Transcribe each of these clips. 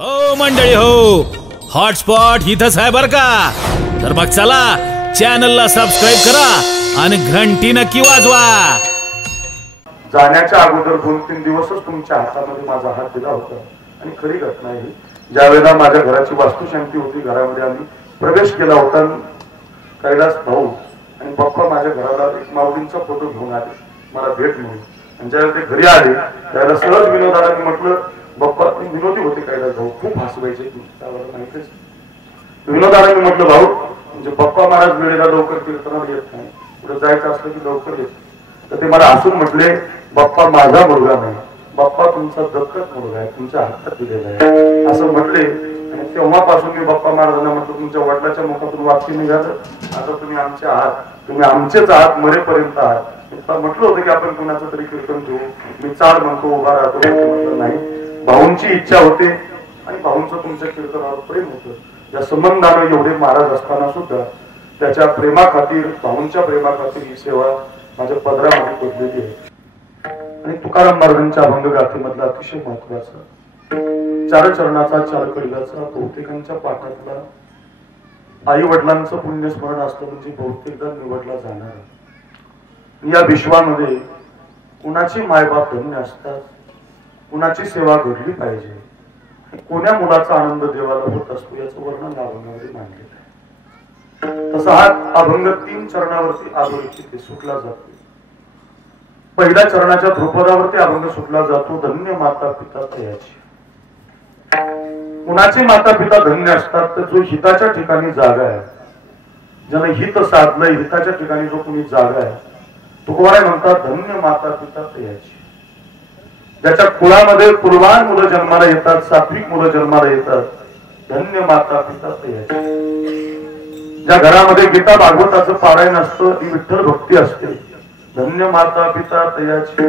हो मंडळी हो, हॉटस्पॉट इथंच आहे बर का. तर मग चला चॅनलला सबस्क्राईब करा आणि घंटी नक्की वाजवा. जाण्याच्या अगोदर 2-3 दिवसच तुमच्या हातामध्ये माझा हात दिला होता. आणि खरी घटना आहे, ज्या वेळेला माझ्या घराची वास्तुशांती होती, घरामध्ये आम्ही प्रवेश केला होता, कैलास भाऊ आणि पप्पा माझ्या घराला एक माऊलींचा फोटो घेऊन आले मला भेट म्हणून. आणि ज्यावेळेला ते घरी आले त्यावेळेला सहज विनोदाला मी म्हटलं, बाप्पा विनोदी होते कैलास भाऊ, खूप हसवायचे त्यावेळेला माहितीच. विनोदाला मी म्हटलं, भाऊ म्हणजे पप्पा महाराज वेळेला लवकर कीर्तनाला येत नाही, पुढे जायचं असलं की लवकर येत. तर ते मला हसून म्हटले, बाप्पा माझा मुलगा नाही, बाप्पा तुमचा दत्तक मुलगा आहे, तुमच्या हातात दिलेला आहे असं म्हटले. आणि तेव्हापासून मी बाप्पा महाराजांना म्हटलं, तुमच्या वडिलाच्या मुखातून वाक्य निघालं, आता तुम्ही आमचे आहात, तुम्ही आमचेच आहात, मरेपर्यंत आहात. म्हटलं होतं की आपण कुणाचं तरी कीर्तन घेऊ, मी चाल म्हणतो, उभा राहतो. म्हटलं नाही, भाऊंची इच्छा होते आणि भाऊंचं तुमच्या कीर्तनावर प्रेम होतं. या संबंधानं एवढे महाराज असताना सुद्धा त्याच्या प्रेमाखातीर, भाऊंच्या प्रेमाखातीर ही सेवा माझ्या पदरामध्ये पडलेली आहे. आणि तुकाराम महाराजांच्या अभंगगाथेमधला अतिशय महत्वाचा 4 चरणाचा 4 कैलाचा बहुतेकांच्या पाठातला आई वडिलांचं पुण्यस्मरण असतं म्हणजे बहुतेकदा निवडला जाणार. या विश्वामध्ये कुणाची मायबाप धन्य असतात, कुणाची सेवा घडली पाहिजे, कोण्या मुलाचा आनंद देवाला होत असतो याचं वर्णन अभंगामध्ये मांडलेलं आहे. तसा हा अभंग 3 चरणावरती आधारित सुटला जातो. पहिल्या चरणाच्या ध्रुपदावरती अभंग सुटला जातो, धन्य माता पिता तयाची. कुणाचे माता पिता धन्य असतात तर जो हिताच्या ठिकाणी जागा आहे, ज्याने हित साधलंय, हिताच्या ठिकाणी जो कुणी जागा आहे, तुकोबाराय म्हणतात धन्य माता पिता तयाची. ज्याच्या कुळामध्ये कुलवान मुलं जन्माला येतात, सात्विक मुलं जन्माला येतात, धन्य माता पिता तयाची. ज्या घरामध्ये गीता भागवताचं पारायण असतं, ती विठ्ठल भक्ती असते, धन्य माता पिता तयाची.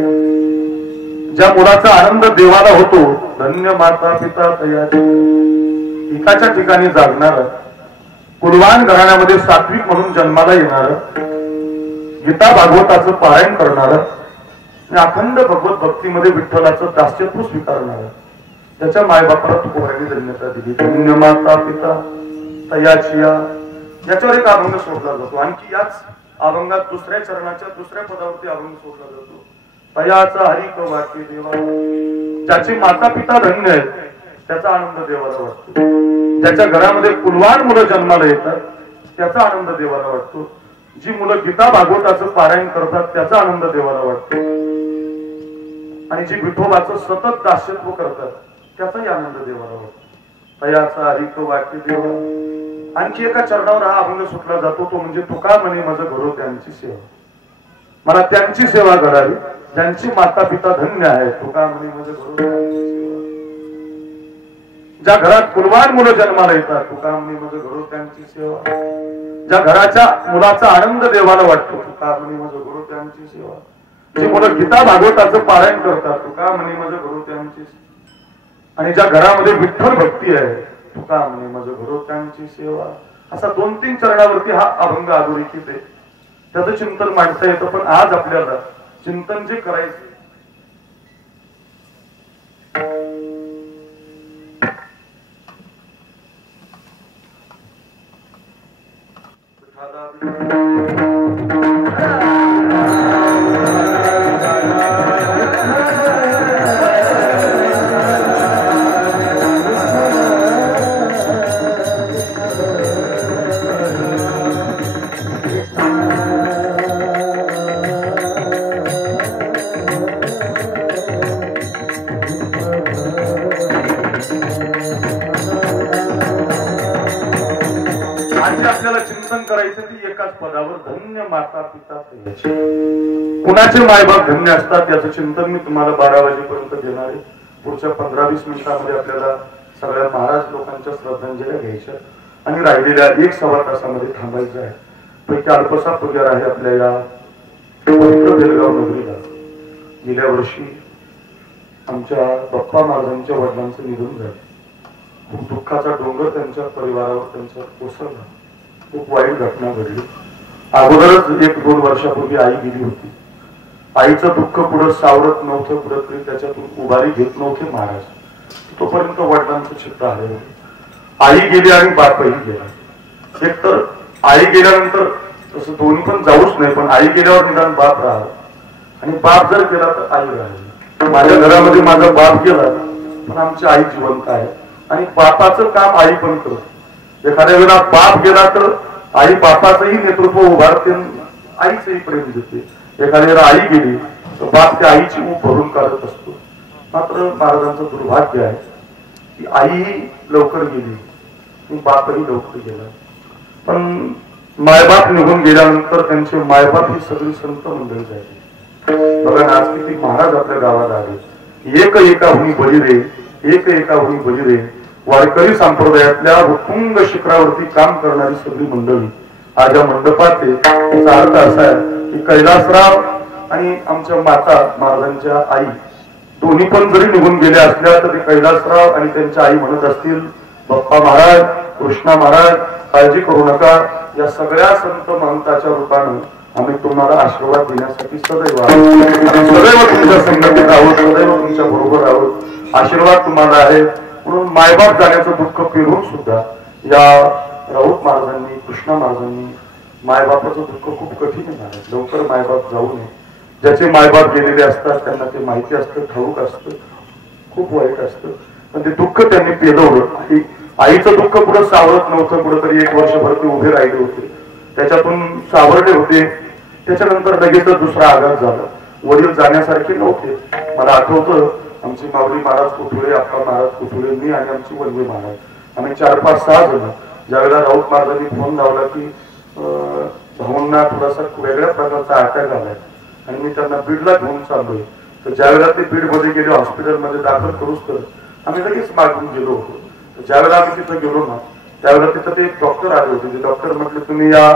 ज्या मुलाचा आनंद देवाला होतो, धन्य माता पिता तयाची. एकाच्या ठिकाणी जागणार, कुलवान घराण्यामध्ये सात्विक म्हणून जन्माला येणार, गीता भागवताचं पारायण करणार, अखंड भगवत भक्तीमध्ये विठ्ठलाचं दास्यत्व स्वीकारणार, त्याच्या मायबापाला तुकोबारायांनी धन्यता दिली, धन्य माता पिता तयाची. याच्यावर एक अभंग सोडला जातो. आणखी याच अभंगात दुसऱ्या चरणाच्या दुसऱ्या पदावरती अभंग सोडला जातो, तयाचा हरिक वाक्य देवा. ज्याची माता पिता धन्य आहेत त्याचा आनंद देवाला वाटतो. ज्याच्या घरामध्ये कुलवान मुलं जन्माला येतात त्याचा आनंद देवाला वाटतो. जी मुलं गीता भागवताचं पारायण करतात त्याचा आनंद देवाला वाटतो. आणि जी विठोबाचं सतत दास्यत्व करतात त्याचाही आनंद देवाला वाटतो. तयाचा हरिक वाक्य देवा. आणखी एका चरणावर हा अभंग सुटला जातो, तो म्हणजे तुका म्हणे माझं घरो त्यांची सेवा. मला त्यांची सेवा घडावी ज्यांची माता पिता धन्य आहे, तुका म्हणे माझं घरो त्यांची सेवा. ज्या घरात कुलवान मुलं जन्माला येतात, तुका म्हणे माझं घरो त्यांची सेवा. ज्या घराच्या मुलाचा आनंद देवाला वाटतो, तुका म्हणे माझं घरो त्यांची सेवा. जी मुलं गीता भागवताचं पारायण करतात, तुका म्हणे माझं घरो त्यांची. आणि ज्या घरामध्ये विठ्ठल भक्ती आहे, तुका म्हणे माझं घरो त्यांची सेवा. असा 2-3 चरणावरती हा अभंग अधोरेखित आहे. त्याचं चिंतन मांडता येतं. पण आज आपल्याला चिंतन जे करायचं आपल्याला चिंतन करायचं ती एकाच पदावर, धन्य माता पिता तयाची. कुणाचे मायबाप धन्य असतात याचं चिंतन मी तुम्हाला 12 वाजेपर्यंत देणार आहे. पुढच्या 15-20 मिनिटांमध्ये आपल्याला सगळ्या महाराज लोकांच्या श्रद्धांजल्या घ्यायच्या आणि राहिलेल्या 1-1.25 तासामध्ये थांबायचं आहे. पैकी अल्पसा पुजार आहे आपल्या या पवित्र बेलगाव नगरीला. गेल्या वर्षी आमच्या बाप्पा महाराजांच्या वडिलांचं निधन झालं. खूप दुःखाचा डोंगर त्यांच्या परिवारावर त्यांच्या कोसळला. खूप वाईट घटना घडली. अगोदरच 1-2 वर्षापूर्वी आई गेली होती. आईचं दुःख पुढे सावरत नव्हतं, पुढे त्याच्यातून उभारी घेत नव्हते महाराज. तोपर्यंत वडिलांचं चित्र आहे. आई गेली आणि बापही गेला. एक तर आई गेल्यानंतर तसं दोन्ही पण जाऊच नाही, पण आई गेल्यावर निदान बाप राहिला आणि बाप जर गेला तर आई राहिली. माझ्या घरामध्ये माझा बाप गेला पण आमची आई जिवंत आहे आणि बापाचं काम आई पण करत. एखाद्या वेळेला बाप गेला तर आई बापाचंही नेतृत्व उभारते, आईचंही प्रेम देते. एखाद्या वेळेला आई गेली तर बाप त्या आईची ऊब भरून काढत असतो. मात्र महाराजांचं दुर्भाग्य आहे की आईही लवकर गेली आणि बापही लवकर गेला. पण मायबाप निघून गेल्यानंतर त्यांचे मायबाप ही सगळी संत मंडळी झाली. बघा आज किती महाराज आपल्या गावात आले. एक एकाहुनी बळी रे, एक एकाहुनी बळी रे. वारकरी संप्रदायातल्या उत्तुंग शिखरावरती काम करणारी सगळी मंडळी आज या मंडपात आहे. याचा अर्थ असा आहे की कैलासराव आणि आमच्या माता महाराजांच्या आई दोन्ही पण जरी निघून गेल्या असल्या तरी कैलासराव आणि त्यांच्या आई म्हणत असतील, बाप्पा महाराज, कृष्णा महाराज, काळजी करू नका. या सगळ्या संत महंताच्या रूपानं आम्ही तुम्हाला आशीर्वाद देण्यासाठी सदैव आहोत, सदैव तुमच्या संगतीत आहोत, सदैव तुमच्या बरोबर आहोत. आशीर्वाद तुम्हाला आहे. म्हणून मायबाप जाण्याचं दुःख पेरून सुद्धा या राऊत महाराजांनी, कृष्णा महाराजांनी मायबापाचं दुःख खूप कठीण आहे. लवकर मायबाप जाऊ नये. ज्याचे मायबाप गेलेले असतात त्यांना ते माहिती असतं, ठाऊक असतं, खूप वाईट असतं. पण ते दुःख त्यांनी पेलवलं. आईचं दुःख पुढे सावरत नव्हतं. कुठंतरी 1 वर्षभर ते उभे राहिले होते, त्याच्यातून सावरले होते. त्याच्यानंतर लगेच दुसरा आघात झाला. वडील जाण्यासारखे नव्हते. मला आठवतं आमची माऊली महाराज कुठुळे, अप्पा महाराज कुठुळे, मी आणि आमची वल्ली महाराज, आम्ही 4, 5, 6 जण. ज्यावेळेला राऊत महाराजांनी फोन लावला की भाऊंना थोडासा वेगळ्या प्रकारचा अटॅक आलाय आणि मी त्यांना बीडला घेऊन चाललोय, तर ज्यावेळेला ते बीडमध्ये गेले, हॉस्पिटलमध्ये दाखल करूच तर आम्ही लगेच मागून गेलो होतो. ज्यावेळेला आम्ही तिथं गेलो ना त्यावेळेला तिथं ते डॉक्टर आले होते. ते डॉक्टर म्हटले, तुम्ही या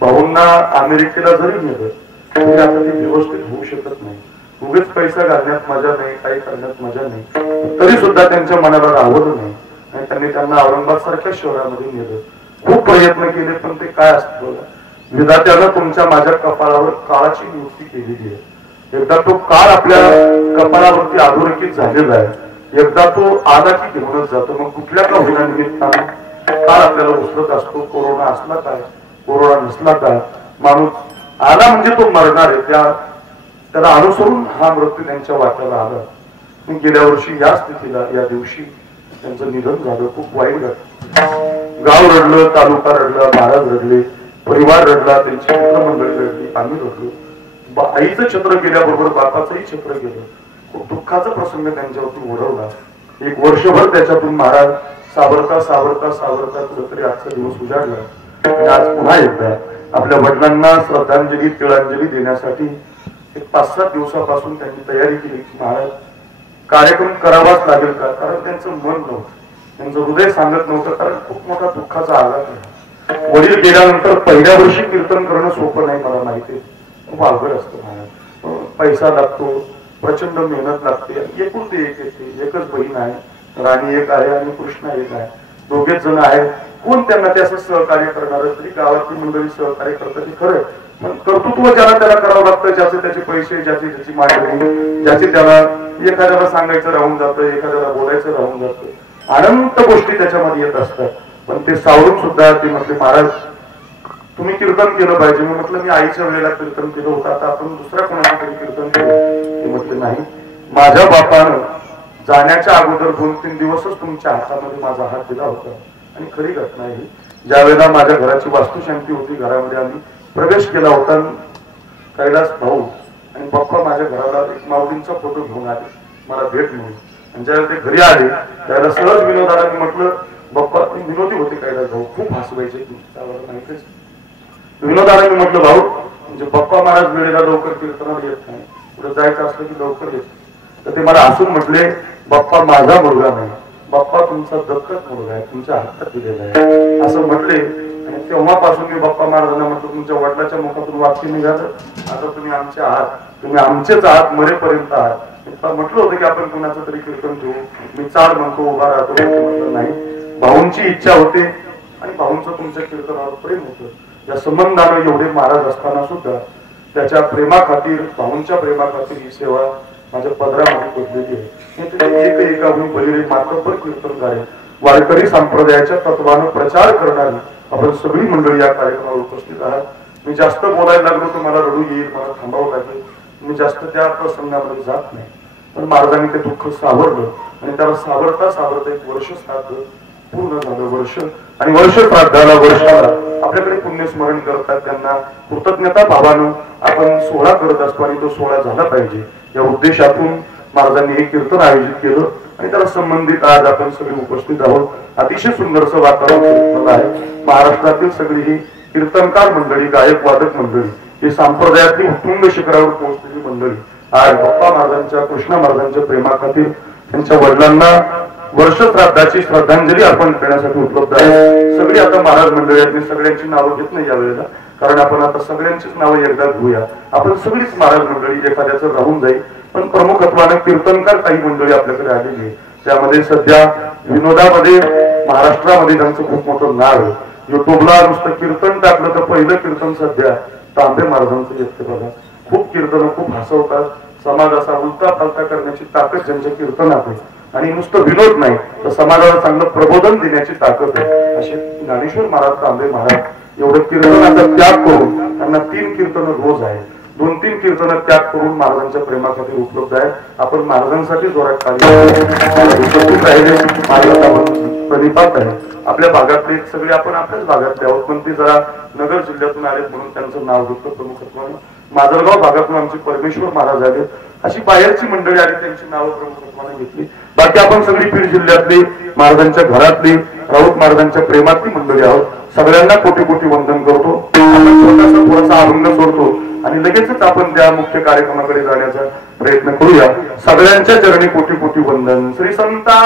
भाऊंना अमेरिकेला जरी नेलं तरी आता ते व्यवस्थित होऊ शकत नाही. उगेच पैसा घालण्यात मजा नाही, काही करण्यात मजा नाही. तरी सुद्धा त्यांच्या मनाला राहवलं नाही आणि त्यांनी त्यांना औरंगाबाद सारख्या शहरामध्ये नेलं. खूप प्रयत्न केले पण ते काय असतं, विधात्यानं तुमच्या माझ्या कपाळावर काळाची नियुक्ती केलेली आहे. एकदा तो काळ आपल्या कपाळावरती अधोरेखित झालेला आहे. एकदा तो आला की घेऊनच जातो. मग कुठल्या का होईना निमित्तानं काळ आपल्याला उचलत असतो. कोरोना असला काय, कोरोना नसला काय, माणूस आला म्हणजे तो मरणार आहे. त्याला अनुसरून हा मृत्यू त्यांच्या वाट्याला आला. गेल्या वर्षी या स्थितीला, या दिवशी त्यांचं निधन झालं. खूप वाईट घटना. गाव रडलं, तालुका रडला, महाराज रडले, परिवार रडला, त्यांची मित्रमंडळी रडली, आम्ही रडलो. आईचं छत्र गेल्याबरोबर बापाचंही छत्र गेलं. खूप दुःखाचा प्रसंग त्यांच्यावरती ओढवला. 1 वर्षभर त्याच्यातून महाराज सावरता सावरता सावरता कुठेतरी आजचा दिवस उजाडला आणि आज पुन्हा एकदा आपल्या वडिलांना श्रद्धांजली, तिळांजली देण्यासाठी 5-7 दिवसापासून त्यांनी तयारी केली. महाराज कार्यक्रम करावाच लागेल का, कारण त्यांचं मन नव्हतं, त्यांचं हृदय सांगत नव्हतं, कारण खूप मोठा दुःखाचा आघात आहे. वडील गेल्यानंतर पहिल्या वर्षी कीर्तन करणं सोपं नाही, मला माहिती, खूप अवघड असतं. महाराज पैसा लागतो, प्रचंड मेहनत लागते. एकूण ते एक येते, एकच बहीण आहे, राणी एक आहे आणि कृष्णा एक आहे, दोघेच जण आहेत. कोण त्यांना त्याचं सहकार्य करणार, तरी गावातली मंडळी सहकार्य करतात ते खरं, पण कर्तृत्व ज्याला त्याला करावं लागतं, ज्याचे त्याचे पैसे, ज्याची ज्याची मांडणी, ज्याचे त्याला एखाद्याला सांगायचं राहून जातं, एखाद्याला बोलायचं राहून जातं, अनंत गोष्टी त्याच्यामध्ये येत असतात. पण ते सावरून सुद्धा ते म्हटले, महाराज तुम्ही कीर्तन केलं पाहिजे. मी म्हटलं, मी आईच्या वेळेला कीर्तन केलं होतं, आता आपण दुसऱ्या कोणाचं तरी कीर्तन केलं. ते म्हटले, नाही, माझ्या बापानं जाण्याच्या अगोदर 2-3 दिवसच तुमच्या हातामध्ये माझा हात दिला होता. आणि खरी घटना आहे, ज्या वेळेला माझ्या घराची वास्तुशांती होती, घरामध्ये आम्ही प्रवेश केला होता, कैलास भाऊ आणि बाप्पा माझ्या घराला एक माऊलींचा फोटो घेऊन आले मला भेट म्हणून. आणि ज्यावेळेला ते घरी आले त्यावेळेला सहज विनोदाला म्हटलं, बाप्पा विनोदी होते कैलास भाऊ, खूप हसवायचे, माहितीच. विनोदाला मी म्हटलं, भाऊ म्हणजे बाप्पा महाराज वेळेला लवकर कीर्तनाला येत नाही, पुढे जायचं असलं की लवकर येत. तर ते मला हसून म्हटले, बाप्पा माझा मुलगा नाही, बाप्पा तुमचा दत्तक मुलगा आहे, तुमच्या हातात दिलेला आहे असं म्हटले. आणि तेव्हापासून मी बाप्पा महाराजांना म्हटलं, तुमच्या वडिलाच्या मुखातून वाक्य निघालं, आता तुम्ही आमचे आहात, तुम्ही आमचेच आहात, मरेपर्यंत आहात. म्हटलं होतं की आपण कुणाचं तरी कीर्तन घेऊ, मी चाल म्हणतो, उभा राहतो. म्हटलं नाही, भाऊंची इच्छा होते आणि भाऊंचं तुमच्या कीर्तनावर प्रेम होतं. या संबंधानं एवढे महाराज असताना सुद्धा त्याच्या प्रेमाखातीर, भाऊंच्या प्रेमाखातीर ही सेवा माझ्या पदरामध्ये पडलेली आहे. एक एकाहून बहिरे मातब्बर कीर्तनकार आहे. वारकरी संप्रदायाच्या तत्वानं प्रचार करणारी आपण सगळी मंडळी या कार्यक्रमावर उपस्थित आहात. मी जास्त बोलायला लागलो तर मला रडू येईल, मला थांबावं लागेल. मी जास्त त्या प्रसंगामध्ये जात नाही. पण महाराजांनी ते दुःख सावरलं आणि त्याला सावरता सावरता एक वर्ष श्राद्ध पूर्ण झालं. वर्ष आणि वर्ष श्राद्धाला वर्षाला आपल्याकडे पुण्यस्मरण करतात त्यांना कृतज्ञता भावानं आपण सोहळा करत असतो आणि तो सोहळा झाला पाहिजे या उद्देशातून महाराजांनी हे कीर्तन आयोजित केलं आणि त्याला संबंधित आज आपण सगळे उपस्थित आहोत. अतिशय सुंदरचं वातावरण आहे. महाराष्ट्रातील सगळी ही कीर्तनकार मंडळी, गायक वादक मंडळी, ही संप्रदायातली उत्तुंग शिखरावर पोहोचलेली मंडळी आज बाप्पा महाराजांच्या, कृष्णा महाराजांच्या प्रेमाखातीर त्यांच्या वडिलांना वर्ष श्राद्धाची श्रद्धांजली अर्पण करण्यासाठी उपलब्ध आहे. सगळी आता महाराज मंडळी आहेत. मी सगळ्यांची नावं घेत नाही यावेळेला, कारण आपण आता सगळ्यांचीच नावं एकदा घेऊया. आपण सगळीच महाराज मंडळी, एखाद्याचं राहून जाईल. पण प्रमुखत्वाने कीर्तनकार काही मंडळी आपल्याकडे आलेली आहे. त्यामध्ये सध्या विनोदामध्ये महाराष्ट्रामध्ये त्यांचं खूप मोठं नाव आहे. युट्यूबला नुसतं कीर्तन टाकलं तर पहिलं कीर्तन सध्या तांबे महाराजांचं येते बघा. खूप कीर्तन खूप हसवतात. समाजाचा उलटा पालटा करण्याची ताकद ज्यांच्या कीर्तनात आहे आणि नुसतं विनोद नाही तर समाजाला चांगलं प्रबोधन देण्याची ताकद आहे असे ज्ञानेश्वर महाराज, तांबे महाराज एवढं कीर्तनाचा त्याग करून त्यांना 3 कीर्तन रोज आहे. 2-3 कीर्तन त्याग करून महाराजांच्या प्रेमाखातीर उपलब्ध आहे. आपण महाराजांसाठी जोरात उपस्थित राहिले. प्रणिपात आहे. आपल्या भागातले सगळे आपण आपल्याच भागातले आहोत, पण ते जरा नगर जिल्ह्यातून आले म्हणून त्यांचं नाव घेतलं प्रमुखत्वानं. माजलगाव भागातून आमचे परमेश्वर महाराज आले. अशी बाहेरची मंडळी आली, त्यांची नावं प्रमुखत्वाने घेतली. बाकी आपण सगळी बीड जिल्ह्यातली, महाराजांच्या घरातली, राऊत महाराजांच्या प्रेमातली मंडळी आहोत. सगळ्यांना कोटी कोटी वंदन करतो. आपण छोटासा थोडासा अभंग सोडतो आणि लगेचच आपण त्या मुख्य कार्यक्रमाकडे जाण्याचा प्रयत्न करूया. सगळ्यांच्या चरणी कोटी कोटी वंदन. श्री संता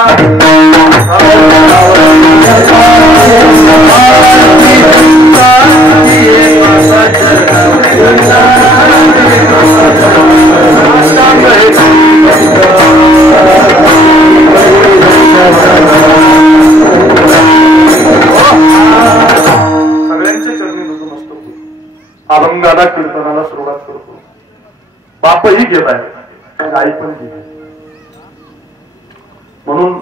सगळ्यांच्या चरणी नतमस्तक होतो. अभंगाला, कीर्तनाला सुरुवात करतो. बापही गेलाय आणि आई पण गेली. म्हणून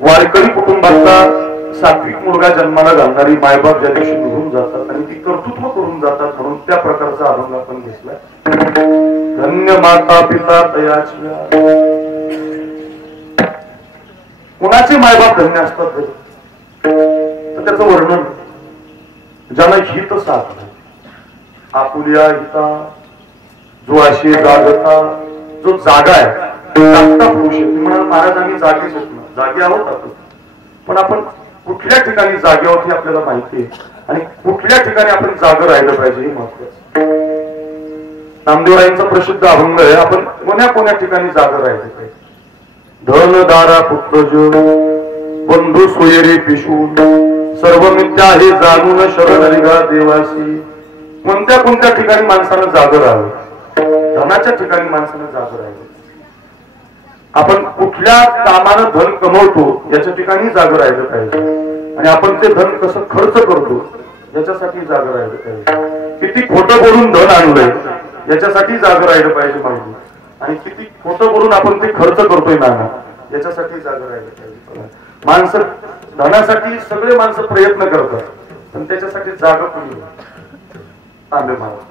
वारकरी कुटुंबाचा सात्विक मुलगा जन्माला घालणारी मायबाप ज्या दिवशी निघून जातात आणि ती कर्तृत्व करून जातात, म्हणून त्या प्रकारचा अभंग आपण घेतलाय. धन्य माता पिता तयाची. कुणाचे मायबाप धन्य असतात तर त्याचं वर्णन, ज्याला हित साधलं, आपुल्या हिता, जो अशी जागता, जो जागा आहे, जागता पुरुष आहे. म्हणाल महाराज आम्ही जागेच होत ना, जागे आहोत आपण, पण आपण कुठल्या ठिकाणी जागे आहोत हे आपल्याला माहिती आहे आणि कुठल्या ठिकाणी आपण जागं राहिलं पाहिजे हे महत्वाचं. नामदेवरायांचा प्रसिद्ध अभंग आहे, आपण कोण्या कोण्या ठिकाणी जागं राहिलं पाहिजे. धन दारा पुत्र जो बंधू सोयरे पिशून सर्व मिथ्या हे जाणून शरण निघा देवासी. कोणत्या कोणत्या ठिकाणी माणसानं जागं राहावं, धनाच्या ठिकाणी माणसानं जागं राहावं. आपण कुठल्या कामानं धन कमवतो याच्या ठिकाणी जागं राहिलं पाहिजे आणि आपण ते धन कसं खर्च करतो याच्यासाठी जागं राहिलं पाहिजे. किती खोटं बोलून धन आणलंय याच्यासाठी जागं राहिलं पाहिजे माहिती, आणि किती खोटं बोलून आपण ते खर्च करतोय ना याच्यासाठी जागं राहिलं पाहिजे. माणसं धनासाठी सगळे माणसं प्रयत्न करतात, पण त्याच्यासाठी जागा कोणी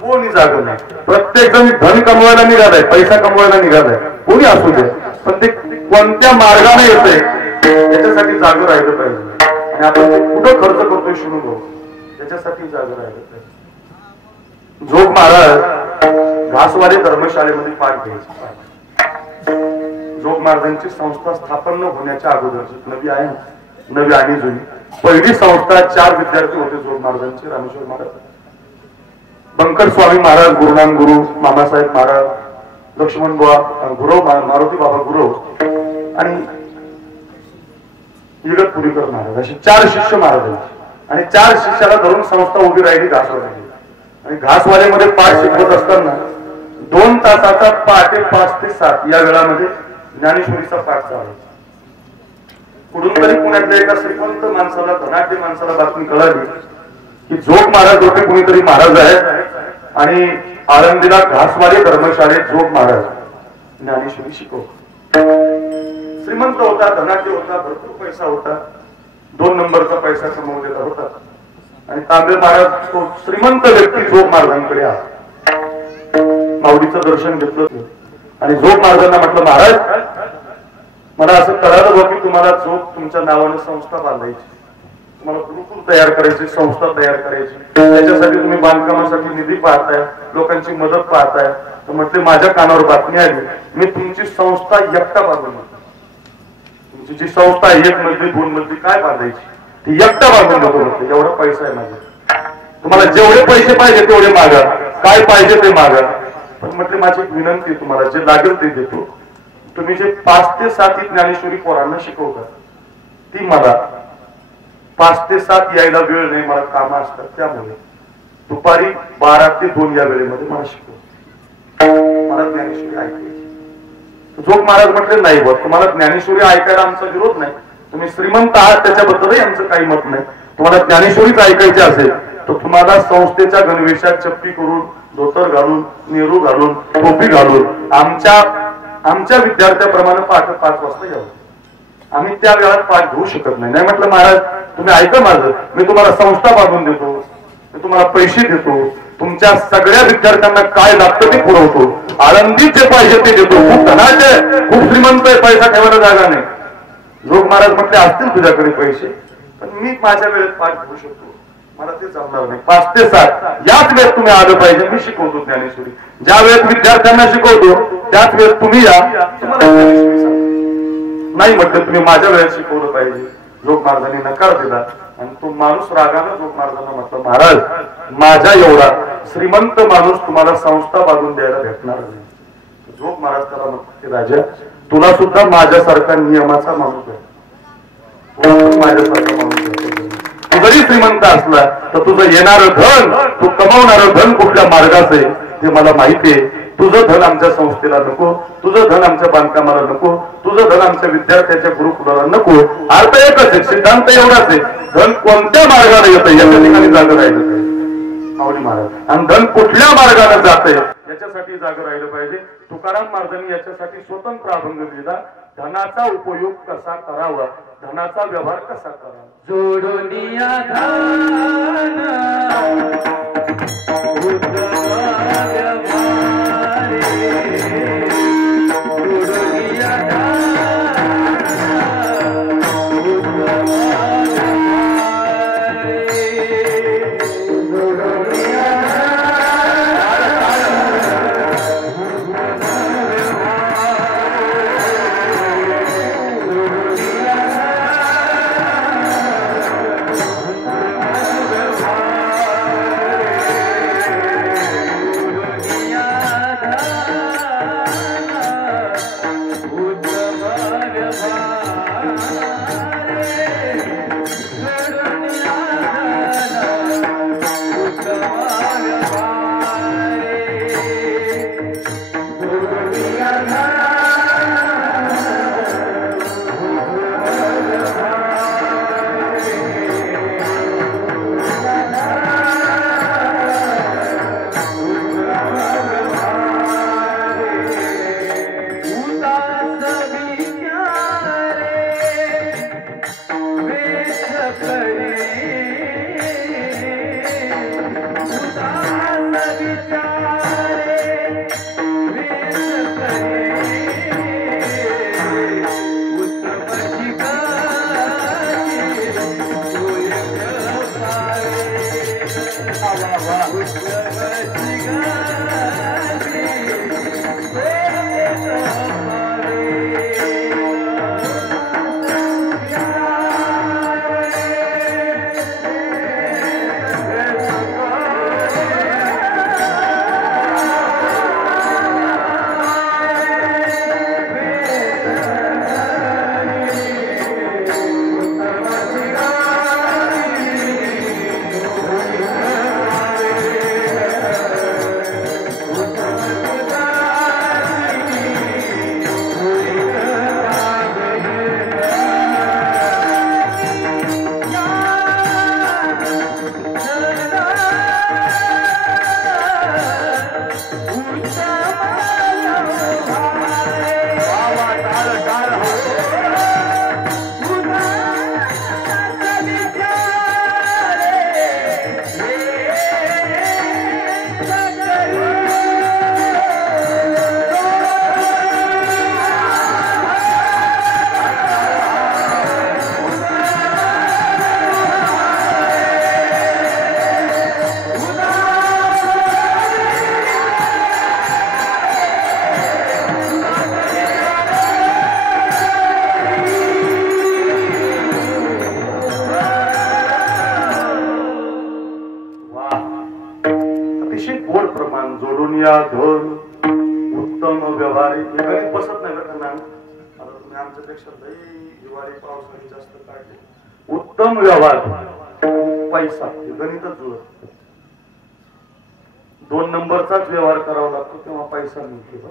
कोणी जागं नाही. प्रत्येक जण धन कमवायला निघालाय, पैसा कमवायला निघालाय, कोणी असू दे, पण ते कोणत्या मार्गाने येतंय याच्यासाठी जागं राहिलं पाहिजे आणि आपण ते कुठं खर्च करतोय शुरू भाऊ त्याच्यासाठी जागं राहिलं पाहिजे. जोग महाराज घासवाले धर्मशाळेमध्ये पाठ घ्यायचे. जोग महाराजांची संस्था स्थापन होण्याच्या अगोदरची नवी आहे, नवी आणि जुनी पहिली संस्था 4 विद्यार्थी होते जोग महाराजांचे. रामेश्वर महाराज, बंकर स्वामी महाराज, गुरुनाम गुरु मामासाहेब महाराज, लक्ष्मण बुवा गुरव, मारुती बाबा गुरव आणि इगतपुरीकर महाराज, असे 4 शिष्य महाराजांचे. आणि 4 शिष्याला धरून संस्था उभी राहिली घासवाले. आणि घासवालेमध्ये पाठ शिकवत असताना 2 तासाचा पहाटे 5 ते 7 या वेळामध्ये ज्ञानेश्वरीचा पाठ चालायचा. कुठून तरी पुण्यातल्या एका श्रीमंत माणसाला, धनाढ्य माणसाला बातमी कळाली की जोग महाराज होते, कुणीतरी महाराज आहेत आणि आळंदीला घासवाले धर्मशाळेत जोग महाराज ज्ञानेश्वरी शिकवतो. श्रीमंत होता, धनाढ्य होता, भरपूर पैसा होता, 2 नंबरचा पैसा कमवलेला होता. आणि तांबे महाराज तो श्रीमंत व्यक्ती झोप महाराजांकडे आला. माऊलीचं दर्शन घेतलं आणि झोप महाराजांना म्हटलं, महाराज मला असं कळालं बघ की तुम्हाला झोप तुमच्या नावाने संस्था बांधायची, तुम्हाला गुरुकुल तयार करायची, संस्था तयार करायची, त्याच्यासाठी तुम्ही बांधकामासाठी निधी पाहताय, लोकांची मदत पाहताय. तर म्हटले माझ्या कानावर बातमी आली, मी तुमची संस्था एकटा बांधून, तुमची जी संस्था 1 मजली 2 मजली काय बांधायची ती एकटा बांधून देतो म्हटलं. एवढा पैसा आहे माझा, तुम्हाला जेवढे पैसे पाहिजे तेवढे मागा, काय पाहिजे ते मागा. पण म्हटले माझी विनंती, तुम्हाला जे लागेल ते देतो. तुम्ही जे 5 ते 7 ही ज्ञानेश्वरी पोरांना शिकवता ती मला 5 ते 7 यायला वेळ नाही, मला कामं असतात, त्यामुळे दुपारी 12 ते 2 या वेळेमध्ये मला शिकव, मला ज्ञानेश्वरी ऐकायची. झोप महाराज म्हटले नाही बघ, तुम्हाला ज्ञानेश्वरी ऐकायला आमचा विरोध नाही, तुम्ही श्रीमंत आहात त्याच्याबद्दलही आमचं काही मत नाही. तुम्हाला ज्ञानेश्वरीच ऐकायची असेल तर तुम्हाला संस्थेच्या गणवेशात चप्पी करून, धोतर घालून, नेहरू घालून, टोपी घालून आमच्या विद्यार्थ्याप्रमाणे पहाटे 5 वाजता यावं. आम्ही त्या वेळात पाठ घेऊ शकत नाही. नाही म्हटलं महाराज तुम्ही ऐका माझं, मी तुम्हाला संस्था बांधून देतो, मी तुम्हाला पैसे देतो, तुमच्या सगळ्या विद्यार्थ्यांना काय लागतं ते पुरवतो, आळंदीत जे पाहिजे ते देतो, खूप धनाचे, खूप श्रीमंत आहे, पैसा ठेवायला जागा नाही. लोक महाराज म्हटले असतील तुझ्याकडे पैसे, पण मी माझ्या वेळेत पाठ घेऊ शकतो, मला ते जमणार नाही. 5 ते 7 याच वेळेत तुम्ही आलं पाहिजे, मी शिकवतो ज्ञानेश्वरी. ज्या वेळेत विद्यार्थ्यांना शिकवतो त्याच वेळेत तुम्ही या, तुम्हाला ज्ञानेश्वरी सांगतो. नाही म्हटलं तुम्ही माझ्या वेळेत शिकवलं पाहिजे. लोक महाराजांनी नकार दिला आणि तो माणूस रागानं लोक महाराजांना म्हटलं, महाराज माझ्या एवढा श्रीमंत माणूस तुम्हाला संस्था बांधून द्यायला भेटणार नाही. झोप महाराज त्याला म्हटले, राजा तुला सुद्धा माझ्यासारखा नियमाचा माणूस आहे, माझ्यासारखा माणूस आहे. तू जरी श्रीमंत असला तर तुझं येणारं धन, तू कमावणारं धन कुठल्या मार्गाचं आहे ते मला माहिती आहे. तुझं धन आमच्या संस्थेला नको, तुझं धन आमच्या बांधकामाला नको, तुझं धन आमच्या विद्यार्थ्याच्या गुरुकुलाला नको. अर्थ एकच आहे, सिद्धांत एवढाच आहे, धन कोणत्या मार्गाने येतं याच्या ठिकाणी जागा राहिलं पाहिजे माऊली महाराज. आणि धन कुठल्या मार्गाने जातंय याच्यासाठी जागा राहिलं पाहिजे. तुकाराम महाराजांनी याच्यासाठी स्वतंत्र अभंग लिहिला, धनाचा उपयोग कसा करावा, धनाचा व्यवहार कसा करावा. जोडोनिया या धन उत्तम व्यवहारिक हे गणित बसत नाही बरं का. आता तुम्ही आमच्यापेक्षा लई दिवाळी पावसाळी जास्त काढले. उत्तम व्यवहार पैसा हे गणितच जुळत. 2 नंबरचाच व्यवहार करावा लागतो तेव्हा पैसा मिळतो.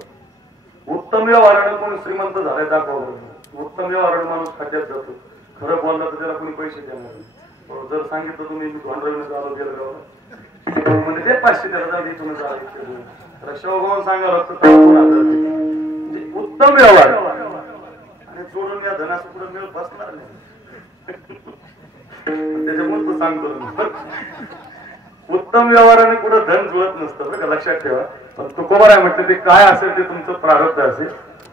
उत्तम व्यवहाराने कोणी श्रीमंत झालाय दाखवा. उत्तम व्यवहाराने माणूस खात्यात जातो. खरं बोलला तर त्याला कोणी पैसे देणार नाही. जर सांगितलं तुम्ही धोंडरवणे चालू गेलं म्हणजे ते 500 त्याला जाऊ इथून चालू शेवगाव सांगायला म्हणजे उत्तम व्यवहार आणि जोडून या धनाचं पुढे मिळत बसणार नाही. त्याच्यामुळे तो सांगतो उत्तम व्यवहाराने कुठं धन जुळत नसतं बरं का, लक्षात ठेवा. पण तुकोबाराय म्हटलं ते काय असेल ते तुमचं प्रारब्ध असेल,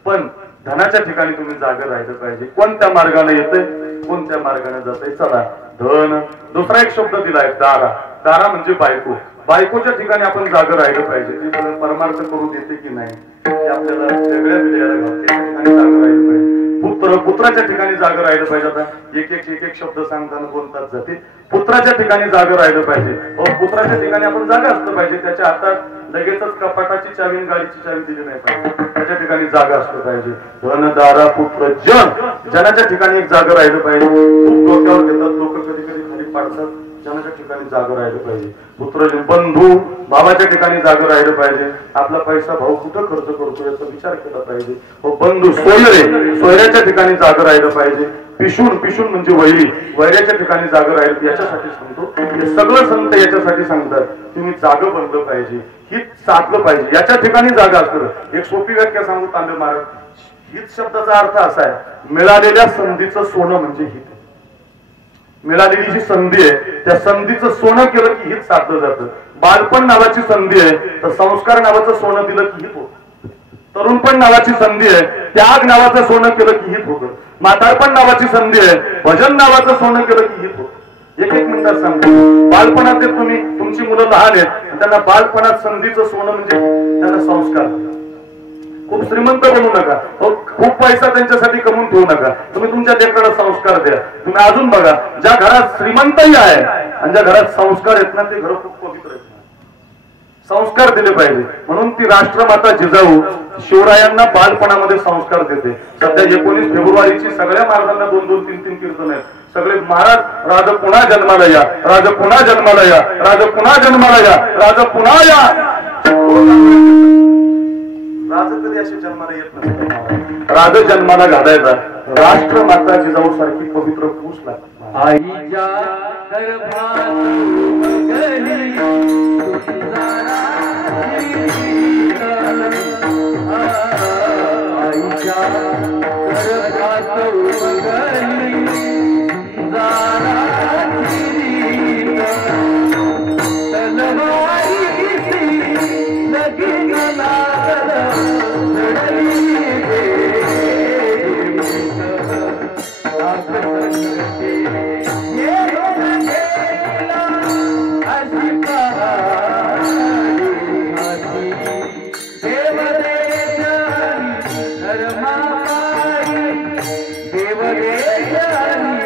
पण धनाच्या ठिकाणी तुम्ही जागा राहिलं पाहिजे. कोणत्या मार्गाने येतंय कोणत्या मार्गाने जातंय. चला धन. दुसरा एक शब्द दिलाय दारा. दारा म्हणजे बायको. बायकोच्या ठिकाणी आपण जागा राहिलं पाहिजे. ती परमार्थ करू देते की नाही ते आपल्याला वेगळ्या विषयाला घालते. त्या ठिकाणी जागा राहिलं पाहिजे. पुत्र. पुत्राच्या ठिकाणी जागा राहिलं पाहिजे. आता एक एक शब्द सांगताना बोलतात जाते. पुत्राच्या ठिकाणी जागा राहिलं पाहिजे. पुत्राच्या ठिकाणी आपण जागा असलं पाहिजे. त्याच्या हातात लगेचच कपाटाची चावी आणि गाडीची चावी दिली नाही पाहिजे. त्याच्या ठिकाणी जागा असलं पाहिजे. धन दारा पुत्र जन. जनाच्या ठिकाणी एक जागा राहिलं पाहिजे. खूप डोक्यावर घेतात लोक, कधी कधी खाली पाडतात. जनाच्या ठिकाणी जागा राहिलं पाहिजे. पुत्र बंधू बाबाच्या ठिकाणी जागा राहिलं पाहिजे. आपला पैसा भाऊ कुठं खर्च करतो याचा विचार केला पाहिजे. बंधू सोयरे. सोयऱ्याच्या ठिकाणी जागा राहिलं पाहिजे. पिशून. पिशून म्हणजे वैरी. वैऱ्याच्या ठिकाणी जागा राहिलं याच्यासाठी सांगतो. हे सगळं संत याच्यासाठी सांगतात तुम्ही जागं बनलं पाहिजे. हित साधलं पाहिजे. याच्या ठिकाणी जागा असतं. एक सोपी व्याख्या सांगू तांबे महाराज. हित शब्दाचा अर्थ असा आहे मिळालेल्या संधीचं सोनं म्हणजे हित. मिळालेली जी संधी आहे त्या संधीचं सोनं केलं की हित साधलं जातं. बालपण नावाची संधी आहे तर संस्कार नावाचं सोनं दिलं की हित होतं. तरुणपण नावाची संधी आहे त्याग नावाचं सोनं केलं की हित होतं. म्हातारपण नावाची संधी आहे भजन नावाचं सोनं केलं की हित होतं. एक मिनिटात सांगतो. बालपणात तुम्ही तुमची मुलं लहान आहेत त्यांना बालपणात संधीचं सोनं म्हणजे त्यांना संस्कार. खूप श्रीमंत बनू नका. खूप पैसा त्यांच्यासाठी कमवून ठेवू नका. तुम्ही तुमच्या लेकराला संस्कार द्या. तुम्ही अजून बघा ज्या घरात श्रीमंतही आहे आणि ज्या घरात संस्कार आहेत ना ते घर खूप पवित्र आहेत. संस्कार दिले पाहिजे. म्हणून ती राष्ट्रमाता जिजाऊ शिवरायांना बालपणामध्ये संस्कार देते. सध्या 19 फेब्रुवारीची सगळ्या महाराजांना 2-2, 3-3 कीर्तन आहेत. सगळे महाराज राज पुन्हा जन्माला या, राज पुन्हा जन्माला या, राज पुन्हा जन्माला या, राज पुन्हा या. राज कधी असे जन्माला येत नसतात. राज जन्माला घालायचा राष्ट्रमाता जिजाऊ सारखी पवित्र पूस लागते. आईच्या गर्भात उगली आईच्या गर्भात उगली देवदेशानी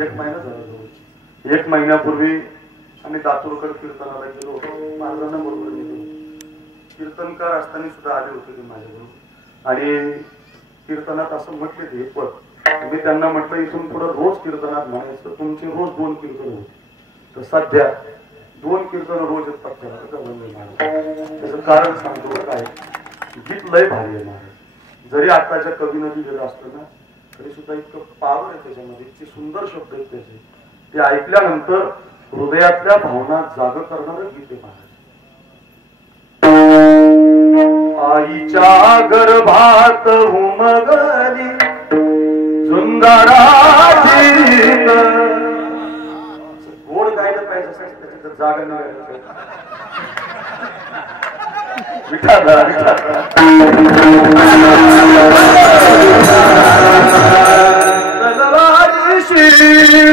एक महिना झाला. 1 महिन्यापूर्वी आम्ही दातूरकर कीर्तनाला गेलो होतो. महाराजांना बरोबर गेलो. कीर्तनकार असताना सुद्धा आले होते ते माझ्याबरोबर आणि कीर्तनात असं म्हटले ते पण मी त्यांना म्हटलं इथून पुढे रोज कीर्तनात म्हणायचं तुमचे रोज 2 कीर्तन होते. तर सध्या 2 कीर्तन रोज येतात त्याचं कारण सांगतो काय गीत लय भारी आहे महाराज. जरी आताच्या कवीनं लिहिलेलं असतं ना तरी सुद्धा इतकं पावर आहे त्याच्यामध्ये, इतके सुंदर शब्द आहेत त्याचे. ते ऐकल्यानंतर हृदयातल्या भावना जाग करणारं गीत आहे महाराज. आईच्या गर्भात उमगली सुंदराची गोड गायला पाहिजे त्याच्यात जागा नाही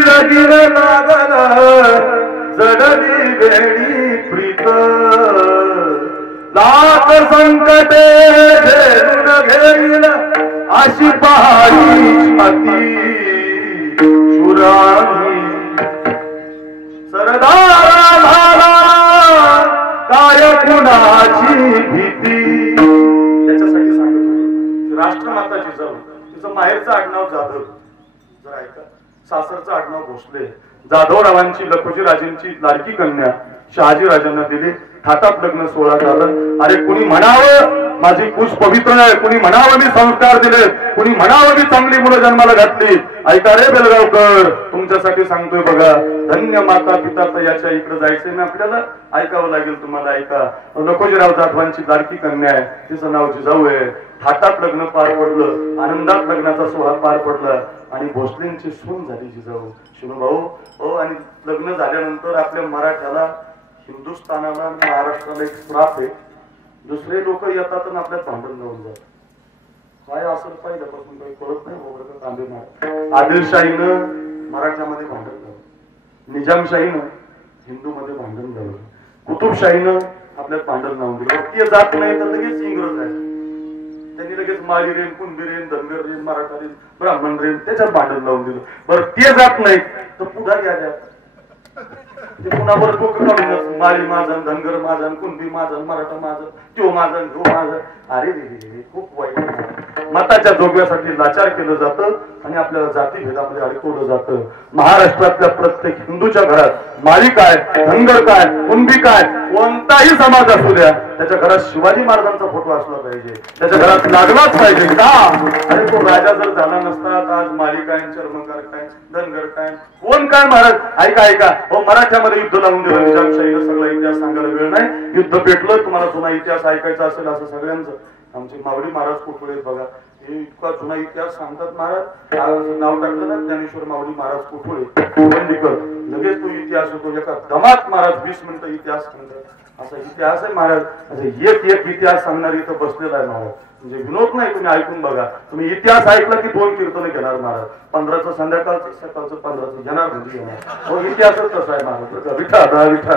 लगीन लागल जडली वेळी प्रीत लाख संकटे झेलून घेईल अशी पहाडी छाती शुरानी सरदारा झाला काय कुणाची भीती. त्याच्यासाठी सांगत होतो राष्ट्रमाता जिजाऊ तिचं माहेरचं आडनाव जाधव. जरा ऐका सासरचं आडनाव भोसले. जाधवरावांची लखोजी राजेंची लाडकी कन्या शहाजी राजांना दिली. थाटात लग्न सोहळा झालं. अरे कुणी म्हणावं माझी कुश पवित्र आहे, कुणी म्हणावं मी संस्कार दिले, कुणी म्हणावं मी चांगली मुलं जन्माला घातली. ऐका रे बेलगावकर तुमच्यासाठी सांगतोय बघा. धन्य माता पिता तर याच्या इकडे जायचंय ना आपल्याला. ऐकावं लागेल तुम्हाला. ऐका लखोजीराव जाधवांची लाडकी कन्या आहे, तिचं नाव जिजाऊ आहे. थाटात लग्न पार पडलं, आनंदात लग्नाचा सोहळा पार पडला आणि भोसलेंची सून झाली जिजाऊ. शिवभाऊ हो. आणि लग्न झाल्यानंतर आपल्या मराठ्याला हिंदुस्थानाला महाराष्ट्राला एक श्राप आहे. दुसरे लोक येतात आणि आपल्यात भांडण लावून जातात. काय असं पहिल्यापासून काही कळत नाही वगैरे. तांबे मार आदिलशाहीनं मराठ्यामध्ये भांडण लावलं, निजामशाहीनं हिंदूमध्ये भांडण लावलं, कुतुबशाहीनं आपल्यात भांडण लावून दिलं. ते जात नाही तर लगेच इंग्रज आहे. त्यांनी लगेच माळी रेन, कुंभी रेन, धनगर रेन, मराठा रेन, ब्राह्मण रेन त्याच्यात भांडण लावून दिलं. बरं ते जात नाही तर पुढा घ्या. ते कुणावर डोकं काढून माळी माझं, धनगर माझं, कुंभी माझं, मराठा माझं, त्यो माझं, ह्यो माझं. अरे रे खूप वाईट. मताच्या जोगव्यासाठी लाचार केलं जातं आणि आपल्याला जातीभेदामध्ये अडकवलं जातं. महाराष्ट्रातल्या प्रत्येक हिंदूच्या घरात माळी काय, धनगर काय, कुंभी काय, कोणताही समाज असू द्या त्याच्या घरात शिवाजी महाराजांचा फोटो असला पाहिजे, त्याच्या घरात लागलाच पाहिजे. का अरे तो राजा जर झाला नसता तर आज माळी काय, चर्मकार काय, धनगर काय, कोण काय महाराज. ऐका ऐका हो. मराठ्यामध्ये युद्ध लावून दिलं निजामशाहीनं. सगळा इतिहास सांगायला वेळ नाही. युद्ध पेटलं. तुम्हाला जुना इतिहास ऐकायचा असेल असं सगळ्यांचं. आमचे मावडी महाराज कुठले बघा. हे इतका जुना इतिहास सांगतात महाराज. नाव टाकलं ना ज्ञानेश्वर मावडी महाराज कुठले बंदीकर लगेच तो इतिहास होतो. एका दमात महाराज 20 मिनिटं इतिहास सांगतात. असा इतिहास आहे महाराज. असं एक इतिहास सांगणारी इथं बसलेला आहे महाराज. म्हणजे विनोद नाही. तुम्ही ऐकून बघा. तुम्ही इतिहास ऐकला की 2 कीर्तन घेणार महाराज. 15चं संध्याकाळचं, सकाळचं 15चं घेणार म्हणजे घेणार. हो इतिहासच तसा आहे महाराज. विठा विठा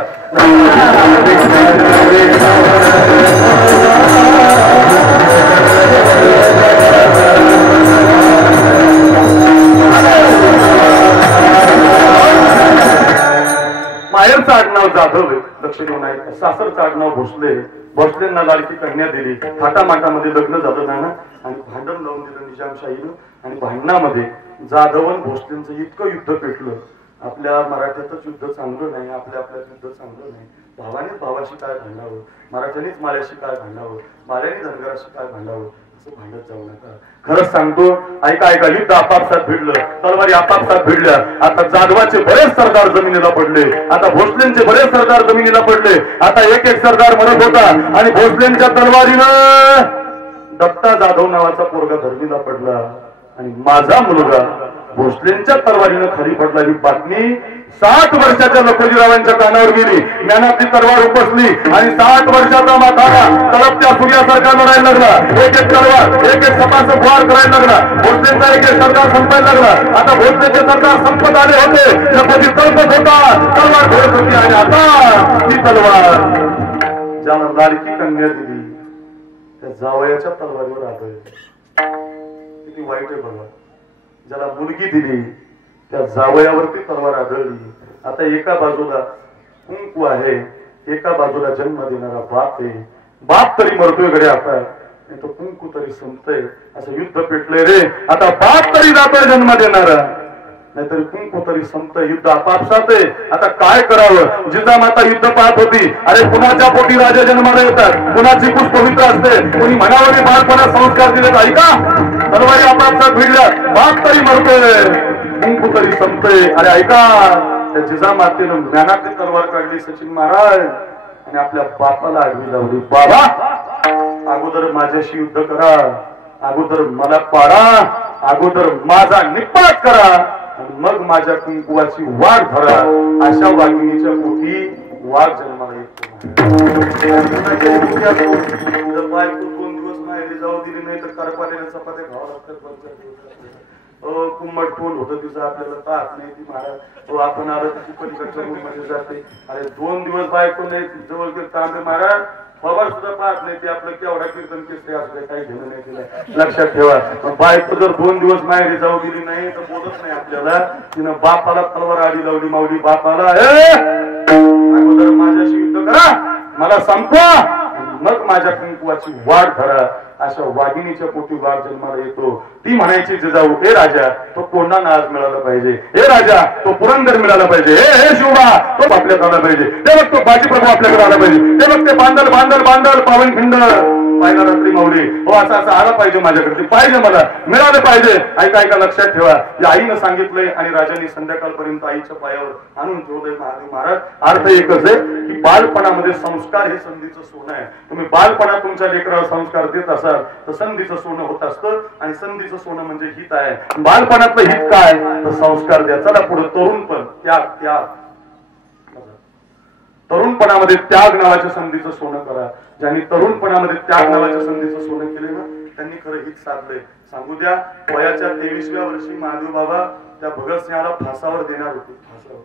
माहेरचं आडनाव जाधव आहे, लक्ष देऊन आहे. सासरचं आडनाव भोसले. भोसलेंना लाडकी कन्या दिली. थाटामाटामध्ये लग्न झालं ना आणि भांडण लावून दिलं निजामशाहीनं. आणि भांडणामध्ये जाधवन भोसलेंचं इतकं युद्ध पेटलं. आपल्या मराठ्यातच युद्ध चांगलं नाही, आपल्यात युद्ध चांगलं नाही. भावानेच भावाशी काय भांडावं, मराठ्यानेच माळ्याशी काय भांडावं, माळ्याने धनगराशी काय भांडावं. असं भांडत जाऊ नका. खरंच सांगतो, ऐका ऐका, युद्ध आपापसात भिडलं, तलवारी आपापसात भिडल्या. आता जाधवाचे बरेच सरदार जमिनीला पडले, आता भोसलेंचे बरेच सरदार जमिनीला पडले. आता एक एक सरदार मरत होता आणि भोसलेंच्या तलवारीनं दत्ता जाधव नावाचा पोरगा धर्मीला पडला आणि माझा मुलगा भोसलेंच्या तलवारीनं खाली पडला. ही बातमी 60 वर्षाच्या लखोजीरावांच्या कानावर गेली. ज्ञानाची तलवार उपसली आणि 60 वर्षाचा माथारा तळपत्या सूर्यासारखा लढायला लागला. एक एक तलवार, एक एक सपास फवार करायला लागला. भोसलेंचा एक एक सरदार संपायला लागला. आता भोसलेचे सरदार संपत आले होते, लखोजी तळपत होता, तलवार घोडत होती आणि आता ती तलवार ज्याला लाडकी कन्या दिली त्या जावयाच्या तलवारीवर आलोय. किती वाईट आहे बघा. ज्याला मुलगी दिली त्या जावयावरती तलवार आढळली. आता एका बाजूला कुंकू आहे, एका बाजूला जन्म देणारा बाप आहे. बाप तरी मरतोय गडे आता, तो कुंकू तरी संपतय. असं युद्ध पेटलंय रे. आता बाप तरी जातोय जन्म देणारा, नाहीतरी कुंकू तरी संपतय. युद्ध आपापसात आहे. आता काय करावं. जिजामाता युद्ध पाहत होती. अरे कुणाच्या पोटी राजा जन्माला येतात, कुणाची कुश पवित्र असते, कोणी म्हणावं बाळपणात संस्कार दिले. ऐका, तलवारी आपापसात भिडल्या, बाप तरी मरतोय, कुंकू तरी संपतोय. अरे ऐका, त्या जिजामातेनं ज्ञानातली तलवार काढली सचिन महाराज आणि आपल्या बापाला आडवी लावली. बाबा, अगोदर माझ्याशी युद्ध करा, अगोदर मला पाडा, अगोदर माझा निपात करा, मग माझ्या कुंकुवाची वाढ धरा. अशा वाघिणीच्या पोटी वाघ जन्माला येतो. बायको 2 दिवस माहेरी जाऊ दिली नाही तर करपालेल्या चपात्या खावा लागतात. कुंभट टोल होतं तिचं आपल्याला पाहत नाही ती महाराज. आपण आलं तर पलीकडच्या रूम मध्ये जाते. अरे 2 दिवस बायको नाही जवळ तांबे महाराज बाबा सुद्धा पाहत नाही. ते आपलं केवढा कीर्तन केसरी असलं काही घेणं नाही तिला. लक्षात ठेवा, बायको जर 2 दिवस माहेरी जाऊ दिली नाही तर बोलत नाही आपल्याला. तिनं बापाला तलवार आडी लावली माऊली. बापाला अगोदर माझ्याशी युद्ध करा, मला संपवा, मग माझ्या कुंकुवाची वाढ धरा. अशा वाघिणीच्या पोटी वाघ जन्माला येतो. ती म्हणायची जिजाऊ, हे राजा तो कोणा नाज मिळाला पाहिजे, हे राजा तो पुरंदर मिळाला पाहिजे, हे शिवबा तो आपल्याकडे आला पाहिजे, ते बघ तो बाजीप्रभू आपल्याकडे आला पाहिजे, ते बघ ते बांधल बांधल बांधल पावनखिंड पाहिला रात्री माऊली. हो असं असं आलं पाहिजे माझ्याकडे, पाहिजे मला, मिळालं पाहिजे. ऐका ऐका, लक्षात ठेवा, या आईनं सांगितलंय आणि राजांनी संध्याकाळपर्यंत आईच्या पायावर आणून ठेवलंय. महादेव महाराज, अर्थ एकच आहे की बालपणामध्ये संस्कार हे संधीचं सोनं आहे. तुम्ही बालपणात तुमच्या लेकराला संस्कार देत असाल तर संधीचं सोनं होत असतं. आणि संधीचं सोनं म्हणजे हित आहे. बालपणातलं हित काय तर संस्कार द्या. चला पुढे तरुणपण, त्याग त्याग. तरुणपणामध्ये त्याग नावाच्या संधीचं सोनं करा. ज्यांनी तरुणपणामध्ये त्याग नावाच्या संधीचं सोनं केले ना त्यांनी खरं हित साधलंय. सांगू द्या, वयाच्या 23व्या वर्षी महादेव बाबा त्या भगतसिंहाला फासावर देणार होते. फासावर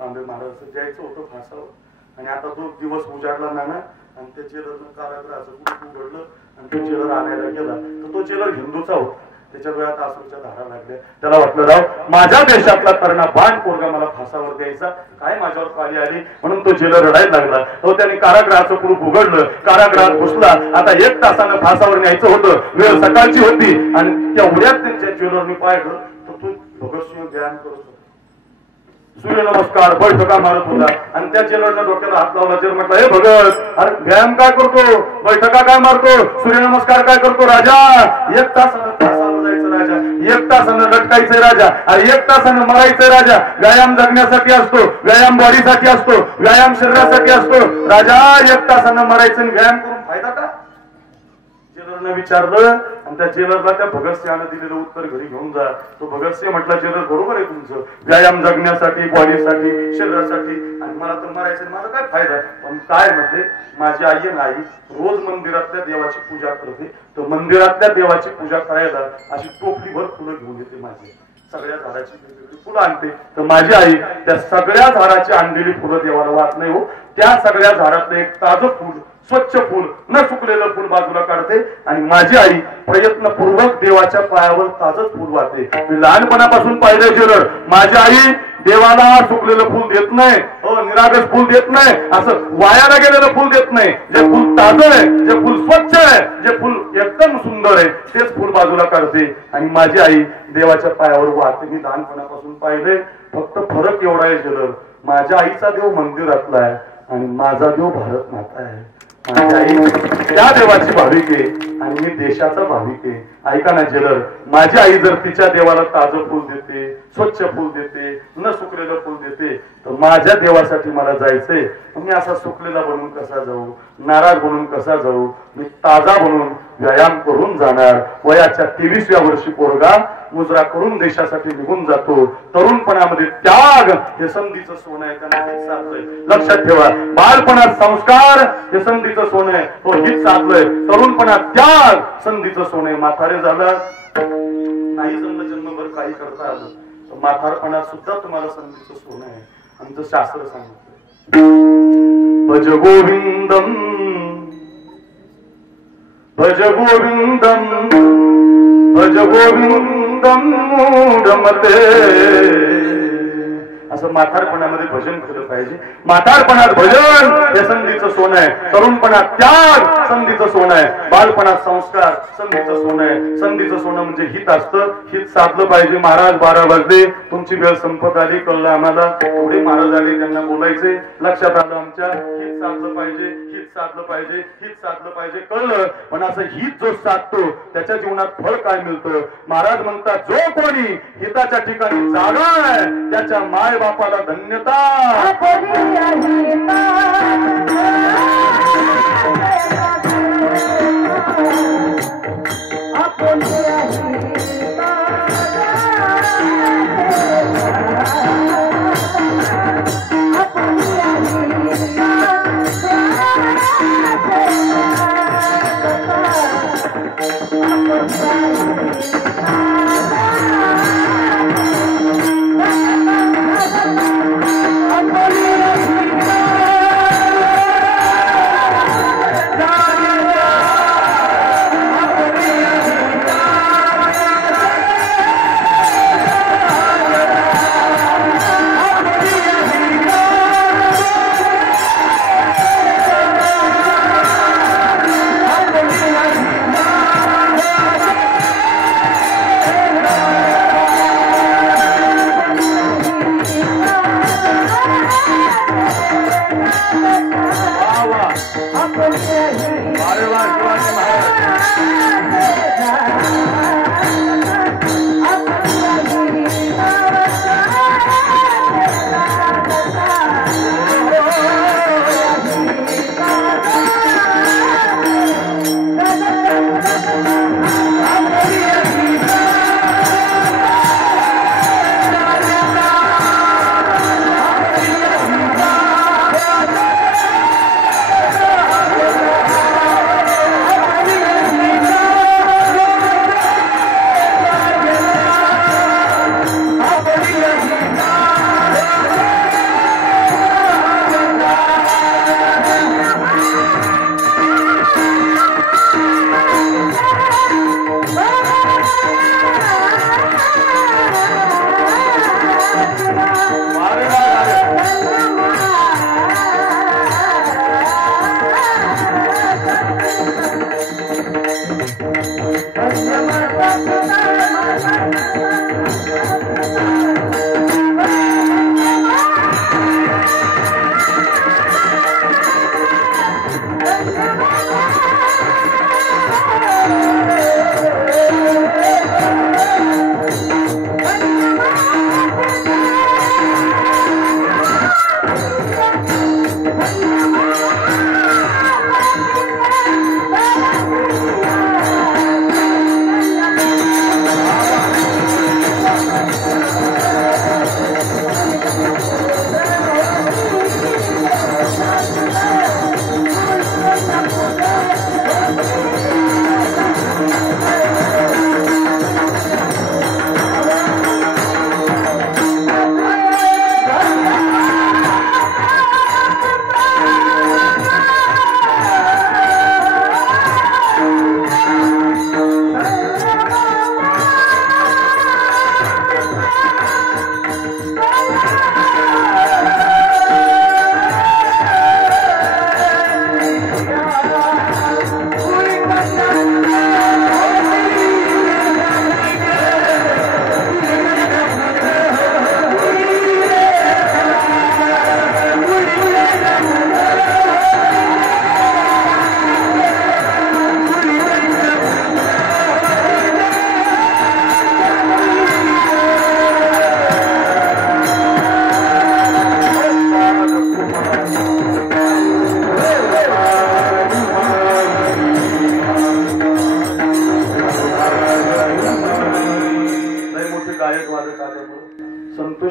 तांबे महाराज द्यायचं होतं फासावर. आणि आता तो दिवस उजाडला ना आणि त्या जेलरनं कारागृहाचं कुठं उघडलं आणि तो जेलर आणायला गेला तर तो जेलर हिंदूचा होता. त्याच्या डोळ्यात आसूच्या धारा लागल्या. त्याला वाटलं राव माझ्या देशातला तरणा बाण पोरगा मला फासावर द्यायचा, काय माझ्यावर पाळी आली. म्हणून तो जेलर रडायला लागला. तो त्याने कारागृहाचं कुलूप उघडलं, कारागृहात घुसला. आता 1 तासानं फासावर न्यायचं होतं. वेळ सकाळची होती आणि त्या उड्यात त्यांच्या जेलरने पाहिलं तर तो भगतसिंह ध्यान करत होता. सूर्यनमस्कार बैठका मारत होता आणि त्या जेलरनं डोक्याला हात लावला. जेल म्हटलं, हे भगत, अरे व्यायाम काय करतो, बैठका काय मारतो, सूर्यनमस्कार काय करतो. राजा 1 तासानं फासावर जायचं राजा, 1 तासानं लटकायचंय राजा, अरे 1 तासानं मरायचंय राजा. व्यायाम जगण्यासाठी असतो, व्यायाम बॉडीसाठी असतो, व्यायाम शरीरासाठी असतो. राजा 1 तासानं मरायचं आणि व्यायाम करून फायदा का. जेलरनं विचारलं आणि त्या जेलरला त्या भगतसिंहानं दिलेलं उत्तर घरी घेऊन जा. तो भगतसिंह म्हटला, जेलर बरोबर आहे तुमचं, व्यायाम जगण्यासाठी, बॉडीसाठी, शरीरासाठी, आणि मला तर मरायचं, माझा काय फायदा. पण काय म्हटले, माझी आई नाही रोज मंदिरातल्या देवाची पूजा करते, तर मंदिरातल्या देवाची पूजा करायला अशी टोपलीभर फुलं घेऊन येते. माझी सगळ्या झाडाची वेगवेगळी फुलं आणते, तर माझी आई त्या सगळ्या झाडाची आणलेली फुलं देवाला वाट नाही हो. त्या सगळ्या झाडातलं एक ताजं फुल, स्वच्छ फुल, न सुकलेलं फुल बाजूला काढते आणि माझी आई प्रयत्नपूर्वक देवाच्या पायावर ताजच फुल वाहते. मी लहानपणापासून पाहिलं जेलर, माझी आई देवाला सुकलेलं फुल देत नाही, निरागस फुल देत नाही, असं वायाला गेलेलं फुल देत नाही. जे फुल ताजं आहे, जे फुल स्वच्छ आहे, जे फुल एकदम सुंदर आहे तेच फुल बाजूला काढते आणि माझी आई देवाच्या पायावर वाहते. मी लहानपणापासून पाहिले. फक्त फरक एवढा आहे जेलर, माझ्या आईचा देव मंदिरातला आहे आणि माझा देव भारत माता आहे. माझी आई त्या देवाची भाविक आहे आणि मी देशाचा भाविक आहे. ऐका ना जेलर, माझी आई जर तिच्या देवाला ताजं फुल देते, स्वच्छ फुल देते, न सुकलेलं फुल देते, तर माझ्या देवासाठी मला जायचंय. मी असा सुकलेला बनून कसा जाऊ, नाराज बनून कसा जाऊ? मी ताजा बनून व्यायाम करून जाणार. वयाच्या 23व्या वर्षी पोरगा मुजरा करून देशासाठी निघून जातो. तरुणपणामध्ये त्याग हे संधीचं सोनं आहे, त्यांना हेच साधलंय. लक्षात ठेवा, बालपणात संस्कार हे संधीचं सोनं आहे, तो हेच साधलंय. तरुणपणात त्याग संधीचं सोनं आहे. म्हातारे झालं नाही जमलं जन्मभर काही करता आलं, तर म्हातारपणात सुद्धा तुम्हाला संधीचं सोनं आहे. आमचं शास्त्र सांगितलं, भज गोविंदम भज गोविंदम भज गोविंदम मूढमते. असं म्हातारपणामध्ये भजन केलं पाहिजे. म्हातारपणात भजन हे संधीचं सोनं आहे, तरुणपणात त्याग संधीचं सोनं आहे, बालपणात संस्कार संधीचं सोनं आहे. संधीचं सोनं म्हणजे हित असतं, हित साधलं पाहिजे. महाराज 12 वाजले, तुमची वेळ संपत आली, कळलं आम्हाला. एवढे महाराज आले, त्यांना बोलायचे, लक्षात आलं आमच्या. हित साधलं पाहिजे, हित साधलं पाहिजे, हित साधलं पाहिजे, कळलं. पण असं हित जो साधतो त्याच्या जीवनात फळ काय मिळतं? महाराज म्हणतात, जो कोणी हिताच्या ठिकाणी जागा आहे त्याच्या माय बापाला धन्यता.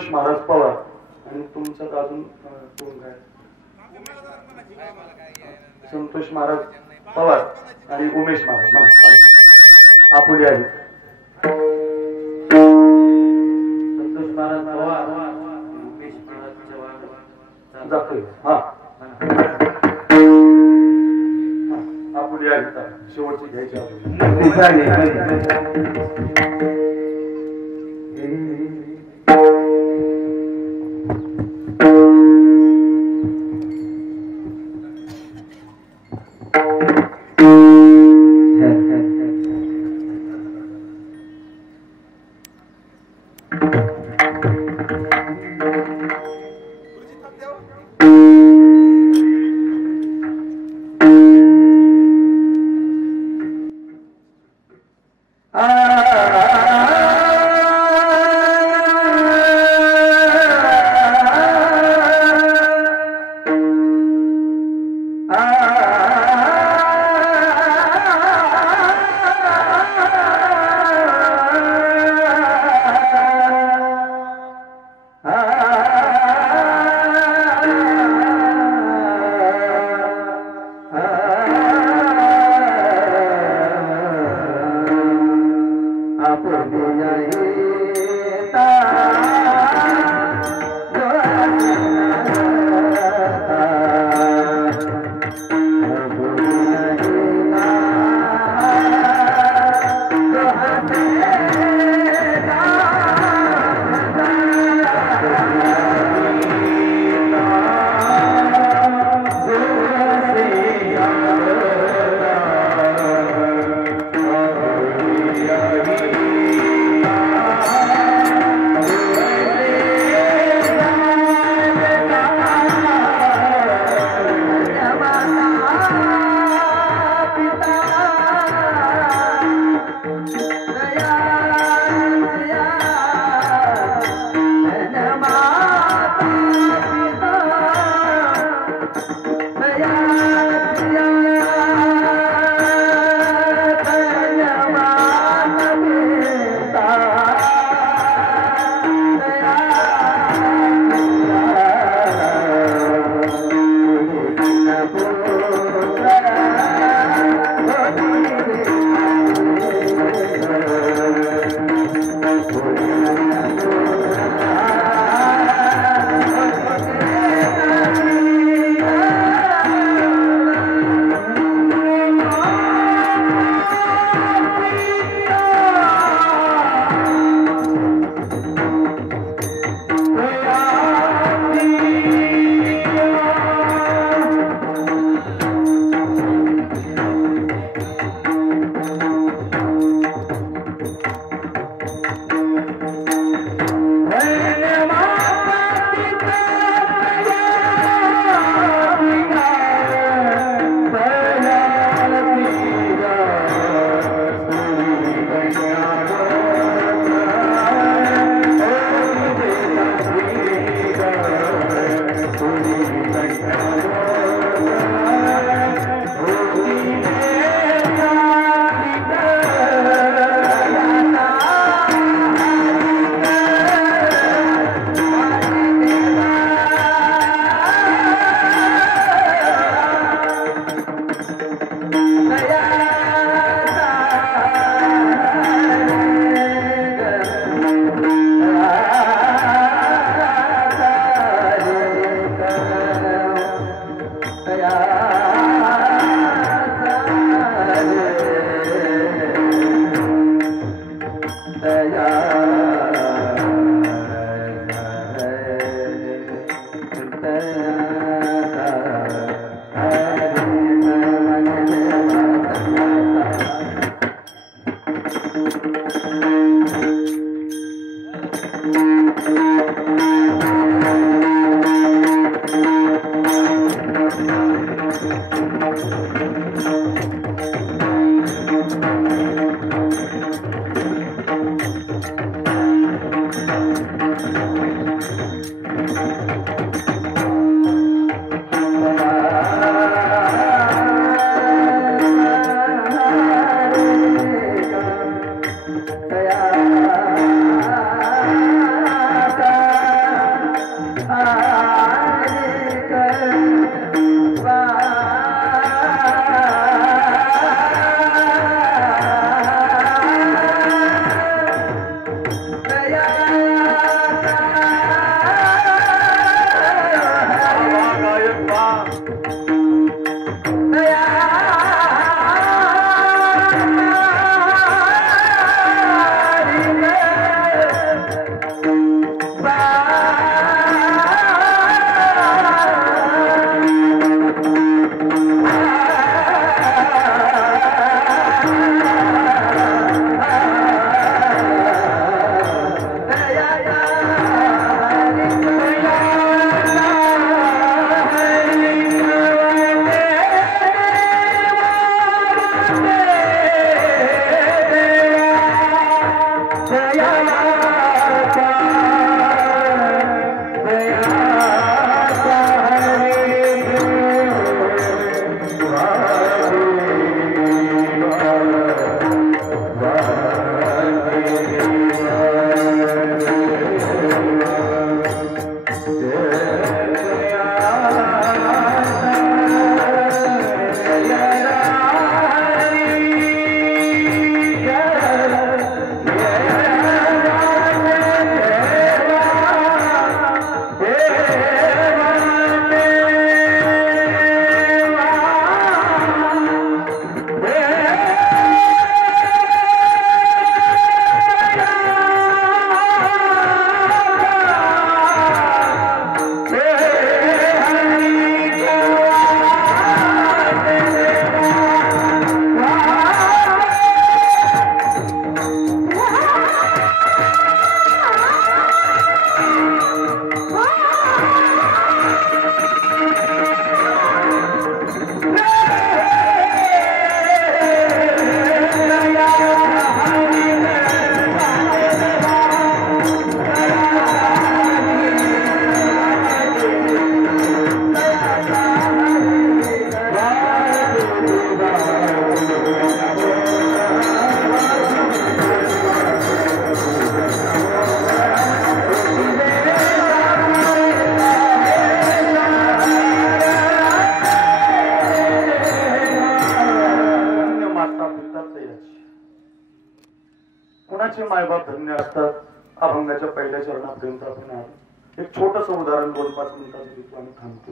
संतोष महाराज पवार आणि तुमच्यात अजून कोण काय संतोष महाराज पवार आणि उमेश महाराज आपुले आहे संतोष महाराज पवार उमेश महाराज चव्हाण जातोय हा आपुले आहे शेवटची घ्यायची कोणाचे मायबाप धन्य असतात. अभंगाच्या पहिल्या चरणापर्यंत आपण आलो. एक छोटस उदाहरण 2-5 मिनिटाचं देतो आणि थांबतो.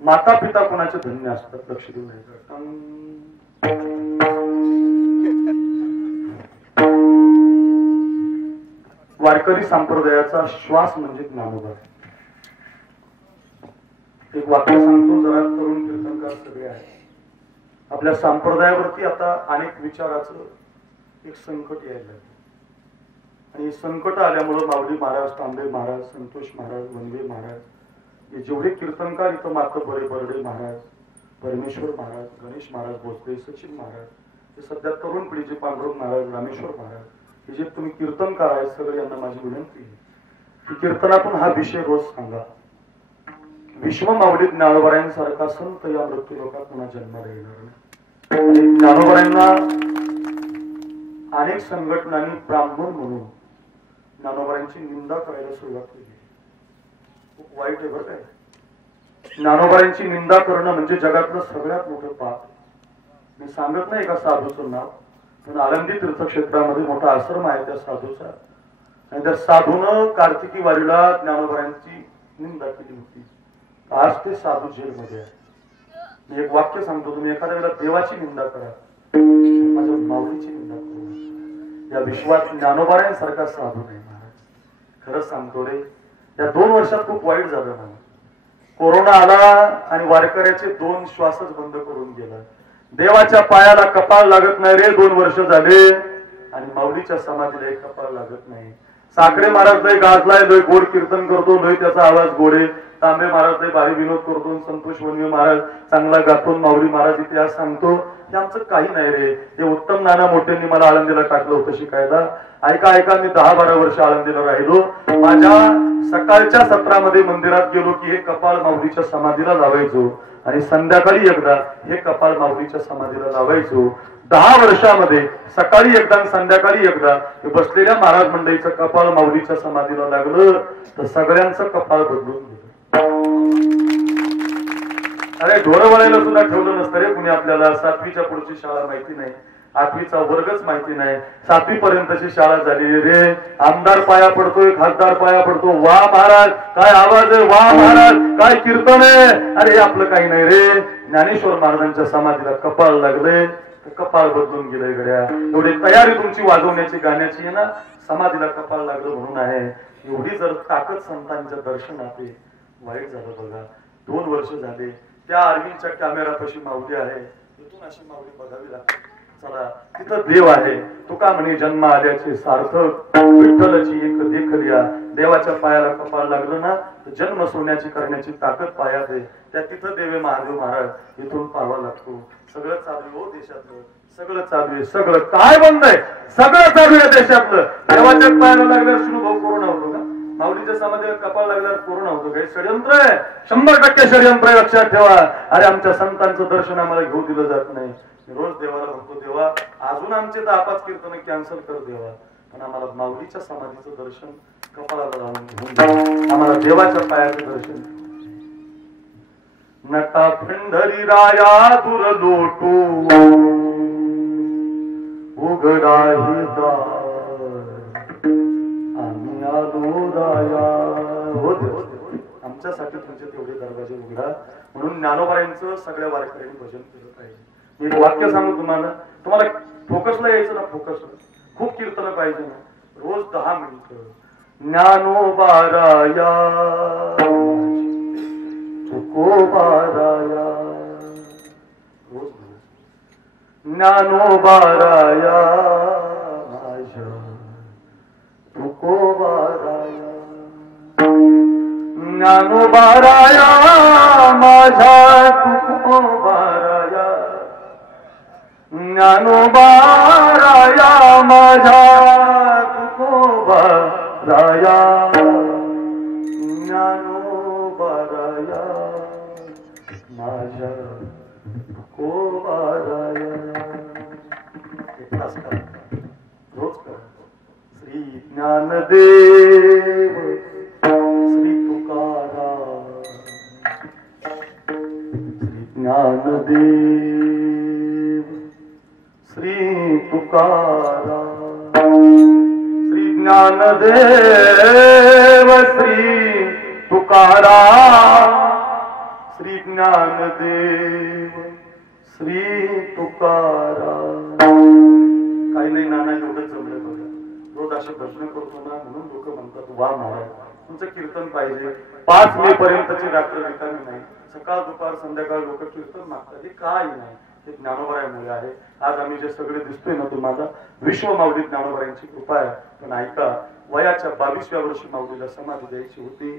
माता पिता कोणाचे धन्य असतात, लक्ष देऊ नये. वारकरी संप्रदायाचा श्वास म्हणजे ज्ञानोबा. एक वाक्य सांगतो, जरा तरुण कीर्तनकार सगळे आहेत. आपल्या संप्रदायावरती आता अनेक विचाराचं एक संकट यायला लागलं आणि संकट आल्यामुळं माऊली महाराज, तांबे महाराज, संतोष महाराज, वनवे महाराज, हे जेवढे कीर्तनकार इथं मात्र बर्डे महाराज, परमेश्वर महाराज, गणेश महाराज, भोसले, सचिन महाराज, हे सध्या तरुण पिढीचे पांडुरंग महाराज, रामेश्वर महाराज, हे जे तुम्ही कीर्तनकार आहेत सगळे, यांना माझी विनंती आहे की कीर्तनातून हा विषय रोज सांगा. विश्व माऊली ज्ञानोबारायांसारखा संत या मृत्यू लोकात पुन्हा जन्माला येणार नाही. ज्ञानोबारायांना अनेक संघटनांनी ब्राह्मण म्हणून ज्ञानोबारायांची निंदा करायला सुरुवात केली. खूप वाईट आहे बरं काय. ज्ञानोबारायांची निंदा करणं म्हणजे जगातलं सगळ्यात मोठं पाप. मी सांगत नाही एका साधूचं नाव, पण आळंदी तीर्थक्षेत्रामध्ये मोठा आश्रम आहे त्या साधूचा, आणि त्या साधूनं कार्तिकी वारीला ज्ञानोबारायांची निंदा केली होती. आज ते साधू जेलमध्ये आहे. मी एक वाक्य सांगतो, तुम्ही एखाद्या वेळेला देवाची निंदा करा, माझ्या माऊलीची निंदा करू. या विश्वात ज्ञानोबारायांसारखा साधू नाही महाराज. खरंच सांगतो रे, या 2 वर्षात खूप वाईट झालं ना. कोरोना आला आणि वारकऱ्याचे 2 श्वासच बंद करून गेला. देवाच्या पायाला कपाळ लागत नाही रे, 2 वर्ष झाले, आणि माऊलीच्या समाधीला एक कपाळ लागत नाही. साखरे महाराज लय गाजलाय, लय गोड कीर्तन करतो, लय त्याचा आवाज गोडे. तांबे महाराज लय भारी विनोद करतो, संतोष वनवे महाराज चांगला गातो, माऊली महाराज इतिहास सांगतो. हे आमचं काही नाही रे. हे उत्तम नाना मोठ्यांनी मला आळंदीला टाकलं होतं शिकायला. ऐका मी 10-12 वर्ष आळंदीला राहिलो. माझ्या सकाळच्या सत्रामध्ये मंदिरात गेलो की हे कपाळ माऊलीच्या समाधीला लावायचो, आणि संध्याकाळी एकदा हे कपाळ माऊलीच्या समाधीला लावायचो. 10 वर्षामध्ये सकाळी एकदा आणि संध्याकाळी एकदा हे बसलेल्या महाराज मंडळीचं कपाळ माऊलीच्या समाधीला लागलं तर सगळ्यांचं कपाळ बदलून गेलं. अरे ढोरं वळायला सुद्धा ठेवलं नसतं रे कुणी आपल्याला. 7वीच्या पुढची शाळा माहिती नाही, 8वीचा वर्गच माहिती नाही, 7वी पर्यंतची शाळा झाली रे. आमदार पाया पडतोय, खासदार पाया पडतो, वा महाराज काय आवाज आहे, वा महाराज काय कीर्तन आहे. अरे आपलं काही नाही रे. ज्ञानेश्वर महाराजांच्या समाधीला कपाळ लागले, कपाळ बदलून गेलंय गड्या. एवढी तयारी तुमची वाजवण्याची गाण्याची आहे ना, समाधीला कपाळ लागलं म्हणून आहे. एवढी जर ताकद संतांच्या दर्शनात आहे. वाईट झालं बघा. 2 वर्ष झाले. त्या अरविंदच्या कॅमेरापाशी माऊली आहे, तिथून अशी माऊली बघावी लागते. चला तिथं देव आहे. तुका म्हणे जन्म आल्याचे सार्थक, विठ्ठलाची एक देखलिया. देवाच्या पायाला कपाळ लागलं ना तर जन्म सोन्याची करण्याची ताकद पायात आहे. त्या तिथं देवे महादेव महाराज इथून पाहावा लागतो. सगळं चालू हो देशातलं, सगळं चालू आहे. सगळं काय बंद आहे, सगळं चालू आहे देशातलं. देवाच्या पायाला लागल्यावर सुरू भाऊ कोरोना होतो का? माऊलीच्या समाधीला कपाळ लागल्यावर कोरोना होतो काय? षडयंत्र आहे, 100% षडयंत्र आहे, लक्षात ठेवा. अरे आमच्या संतांचं दर्शन आम्हाला घेऊ दिलं जात नाही. रोज देवाला म्हणतो, देवा अजून आमचे 10-5 कीर्तन कॅन्सल कर देवा, पण आम्हाला माऊलीच्या समाधीचं दर्शन कपाळाला लावून घेऊन आम्हाला देवाच्या पायाचं दर्शन. नटा पंढरी राया दूर लोटू उघडा ही दार, आम्ही आलो राया. हो आमच्यासाठी तुमचे तेवढे दरवाजे उघडा. म्हणून ज्ञानोबारायांचं सगळ्या वारकऱ्यांनी भजन केलं पाहिजे. मी एक वाक्य सांगू तुम्हाला फोकसला यायचं ना, फोकसला खूप कीर्तन पाहिजे ना. रोज 10 मिनिटं ज्ञानोबाराया तुकोबाराया, रोज ज्ञानोबाराया माझ्या तुकोबाराया, ज्ञानोबाराया माझ्या तुकोबाराया, ज्ञानोबाराया माझ्या तुकोबाराया, ज्ञानोबाराया माझ्या तुकोबाराया. रोज कर. श्री ज्ञानदेव श्री तुकाराम, श्री ज्ञानदेव श्री तुकाराम. ज्ञानदेव श्री तुकाराम, श्री ज्ञानदेव श्री तुकाराम. काही नाही नाना एवढं जमलं बघा. रोज असे भजन करतो ना म्हणून लोक म्हणतात वा महाराज तुमचं कीर्तन पाहिजे. 5 मे पर्यंतची रात्र रिकामी नाही. सकाळ दुपार संध्याकाळ लोक कीर्तन मागतात. हे काही नाही, हे ज्ञानोबरामुळे आहे. आज आम्ही जे सगळे दिसतोय ना तुम्हाला विश्व माऊली ज्ञानोबरांची कृपा आहे. पण ऐका, वयाच्या 22व्या वर्षी माऊलीला समाधी द्यायची होती.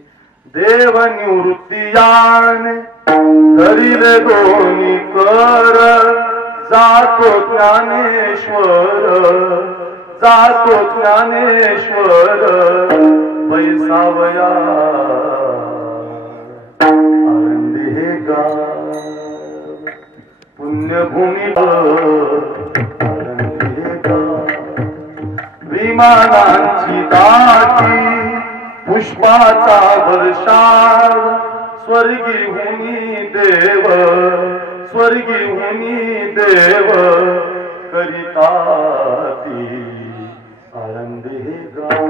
देव निवृत्तियान करीले दोन्ही कर, जातो ज्ञानेश्वर, जातो ज्ञानेश्वर बैसावया आनंदी हे गाव पुण्यभूमी आनंदी हे गाव. विमानांची दाटी पुष्पाचा वर्षाव, स्वर्गी हुनी देव, स्वर्गी हुनी देव करिता ती आनंदी हे गाव.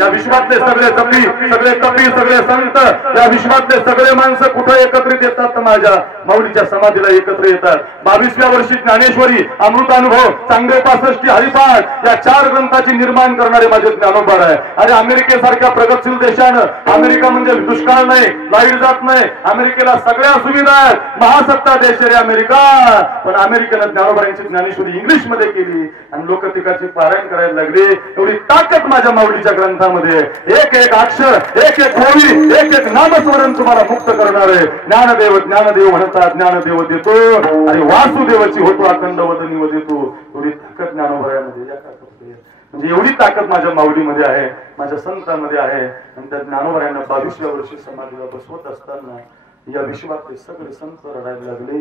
या विश्वातले सगळे कपी, सगळे कपी, सगळे संत, या विश्वातले सगळे माणसं कुठे एकत्रित येतात? माझ्या माऊलीच्या समाधीला एकत्र येतात. 22व्या वर्षी ज्ञानेश्वरी, अमृतानुभव, चांगले 65 हरिपाठ या 4 ग्रंथाची निर्माण करणारे माझे ज्ञानोबा आहे. अरे अमेरिकेसारख्या प्रगतशील देशानं, अमेरिका म्हणजे दुष्काळ नाही, लाईट जात नाही, अमेरिकेला सगळ्या सुविधा आहेत, महासत्ता देश आहे अमेरिका. पण अमेरिकेनं ज्ञानोबांची ज्ञानेश्वरी इंग्लिश मध्ये केली आणि लोक तिकाची पारायण करायला लागली. एवढी ताकद माझ्या माऊलीच्या ग्रंथामध्ये, एक एक अक्षर, एक एक ओळी, एक एक नामस्मरण तुम्हाला मुक्त करणार आहे. ज्ञानदेव ज्ञानदेव म्हणतात, ज्ञानदेव देतो आणि वासुदेवाची होतो अखंड वदनी देतो. एवढी ताकद ज्ञानोबरामध्ये म्हणजे एवढी ताकद माझ्या माऊलीमध्ये आहे, माझ्या संतांमध्ये आहे. आणि त्या ज्ञानोबरांना 22व्या वर्षी समाधीला बसवत असताना या विश्वातले सगळे संत रडायला लागले.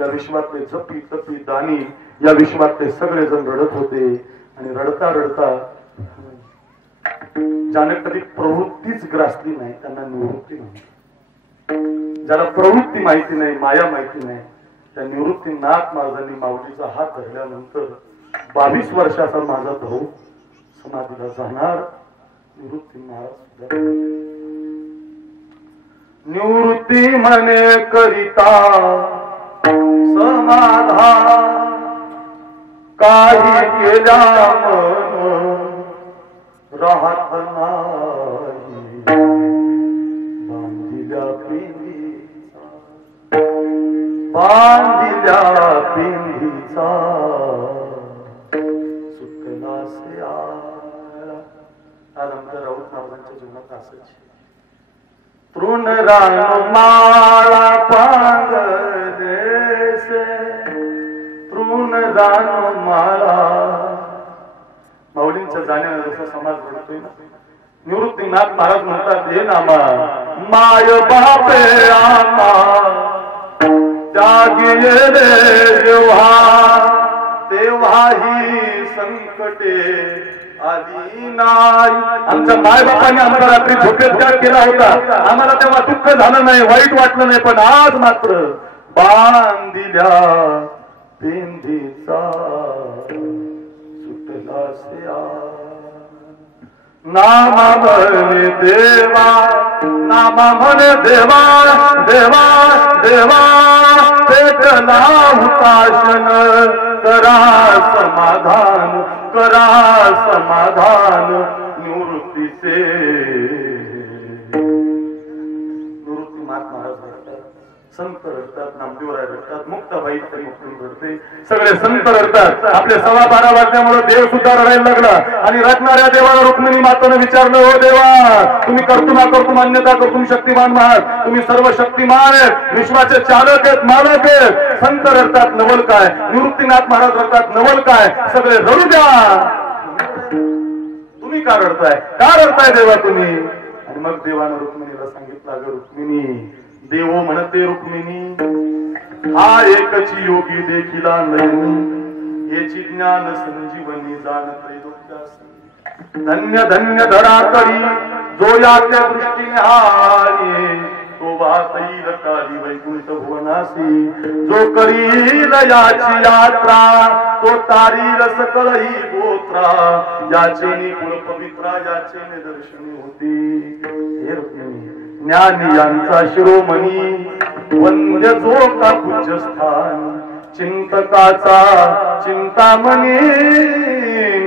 या विश्वातले जपी तपी दानी, या विश्वातले सगळे जण रडत होते. आणि रडता रडता ज्याने कधी प्रवृत्तीच ग्रासली नाही त्यांना निवृत्ती नाही. ज्याला प्रवृत्ती माहिती नाही, माया माहिती नाही, त्या निवृत्तीनाथ महाराजांनी माऊलीचा हात धरल्यानंतर 22 वर्षाचा माझा भाऊ समाधीला जाणार. निवृत्ती महाराज निवृत्ती म्हणे करिता समाधान, काही केल्या राहत नाही, बांधिल्या पिंडीचा, बांधिल्या पिंडीचा सुटलासे आला. आज आमच्या राऊत महाराजांच्या जीवनात असंच. तृण रान माळा पांगदेसे, तृण रान माळा. माऊलींच्या जाण्याने जसा समाज घडतोय ना, निवृत्तीनाथ महाराज म्हणतात हे नामा माय बापे आमा त्यागी रे जेव्हा, तेव्हा ही संकटे आली नाही. आमच्या मायबापाने आम्हाला रात्री झोपेत त्याग केला होता, आम्हाला तेव्हा दुःख झालं नाही, वाईट वाटलं नाही. पण आज मात्र बांधिल्या पिंडीचा नामा म्हणे देवा, नामा म्हणे देवा, देवा देवा पेटला हुताशन, करा समाधान, करा समाधान निवृत्तीचे. निवृत्ती महाराज रडतात, संत रडतात, नामदेवराय रडतात, मुक्ताबाई तरी रडते, सगळे संत रडतात. आपले 12:15 वाजल्यामुळे देव सुद्धा रडायला लागला. आणि रडणाऱ्या देवाला रुक्मिणी माताने विचारलं, हो देवा तुम्ही कर्तुमा कर्तुम अन्यथा कर्तुम शक्तिमान आहात, तुम्ही सर्व शक्तिमान आहेत, विश्वाचे चालक आहेत, मालक आहेत. संत रडतात नवल काय, निवृत्तीनाथ महाराज रडतात नवल काय, सगळे रडू द्या. तुम्ही का रडताय, का रडताय देवा तुम्ही? आणि मग देवानं रुक्मिणीला सांगितलं, अगं रुक्मिणी देवो म्हणते रुक्मिणी हा एकची योगी देखिला नयनी, याची ज्ञान संजीवनी जाणते डोक्यास. धन्य धन्य धडा करी जो या त्या दृष्टीने हाये, तो वाहत येईल काली वैकुंठ भुवनासी जो करील याची यात्रा तो तारील सकळ ही गोत्रा याचे कुळ पवित्रा याचे दर्शनी होती हे रुक्मिणी ज्ञानी यांचा शिरोमणी वंद्य जो का पूज्यस्थान चिंतकाचा चिंतामणी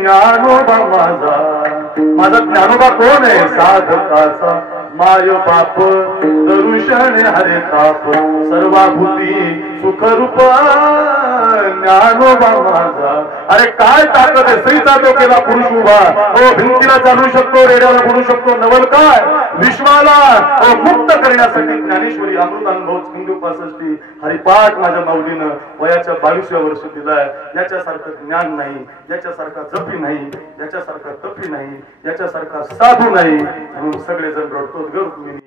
ज्ञानोबा माझा ज्ञानोबा कोण आहे साधकाचा माय बाप दरुषण हरे ताप सर्वाभूती सुखरूप ज्ञानोबा माझा अरे काय ताकद आहे सईचा तो केला पुरुष उभा हो भिंतीला चालू शकतो रेड्याला बोलू शकतो नवल काय विश्वाला मुक्त करण्यासाठी ज्ञानेश्वरी अमृतानुभव खंडू 65 हरिपाठ माझ्या माऊलीनं वयाच्या 22व्या वर्षी दिलाय याच्यासारखं ज्ञान नाही याच्यासारखा जपी नाही याच्यासारखा तपी नाही याच्यासारखा साधू नाही म्हणून सगळेजण रडतो ग रुक्मिणी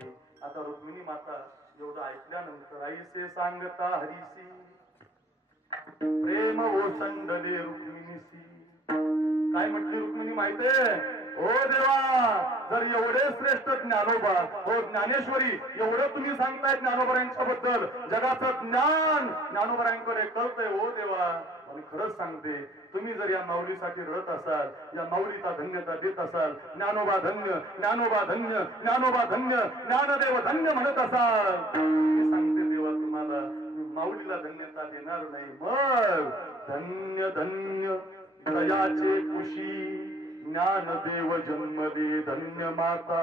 आता रुक्मिणी माता एवढं ऐकल्यानंतर आईसे सांगता हरीसी प्रेम ओसंडले रुक्मिणीसी काय म्हटली रुक्मिणी माहितीये हो देवा जर एवढे श्रेष्ठ ज्ञानोबा हो ज्ञानेश्वरी एवढं तुम्ही सांगताय ज्ञानोबरांच्या बद्दल जगाचं ज्ञान ज्ञानोबरांकडे कळतंय हो देवा आणि खरंच सांगते तुम्ही जर या माऊलीसाठी रडत असाल या माऊलीचा धन्यता देत असाल ज्ञानोबा धन्य ज्ञानोबा धन्य ज्ञानोबा धन्य ज्ञानदेव धन्य म्हणत असाल मी सांगते देवा तुम्हाला माऊलीला धन्यता देणार नाही मग धन्य धन्य दयाचे कुशी ज्ञानदेव जन्म दे धन्य माता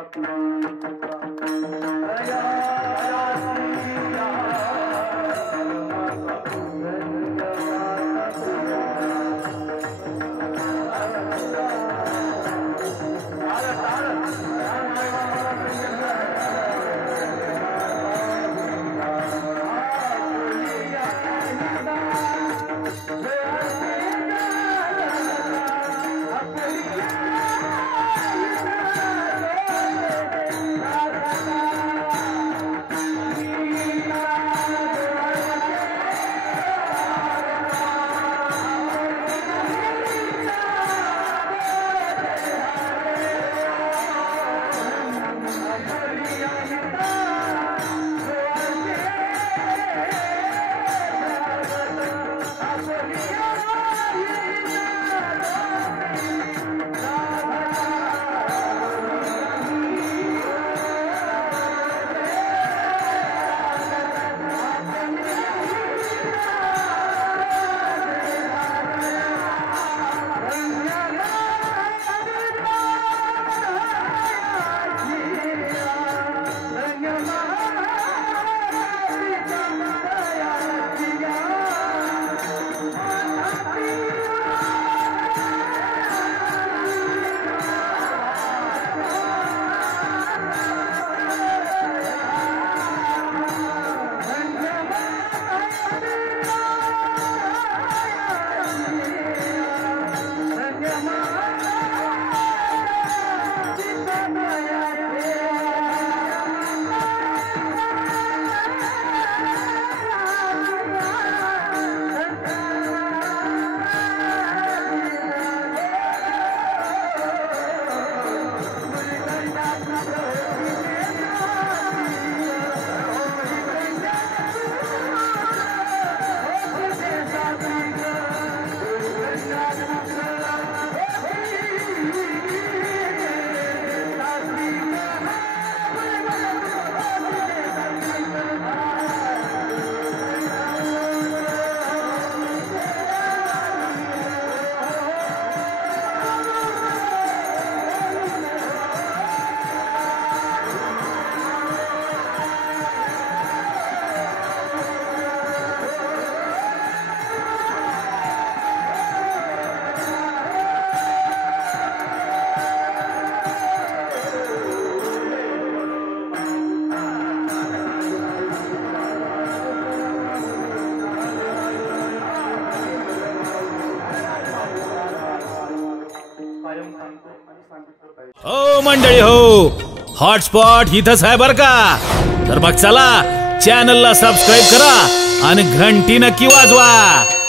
हो मंडळी हो हॉटस्पॉट इथंच आहे बर का तर मग चला चॅनलला सबस्क्राईब करा आणि घंटी नक्की वाजवा.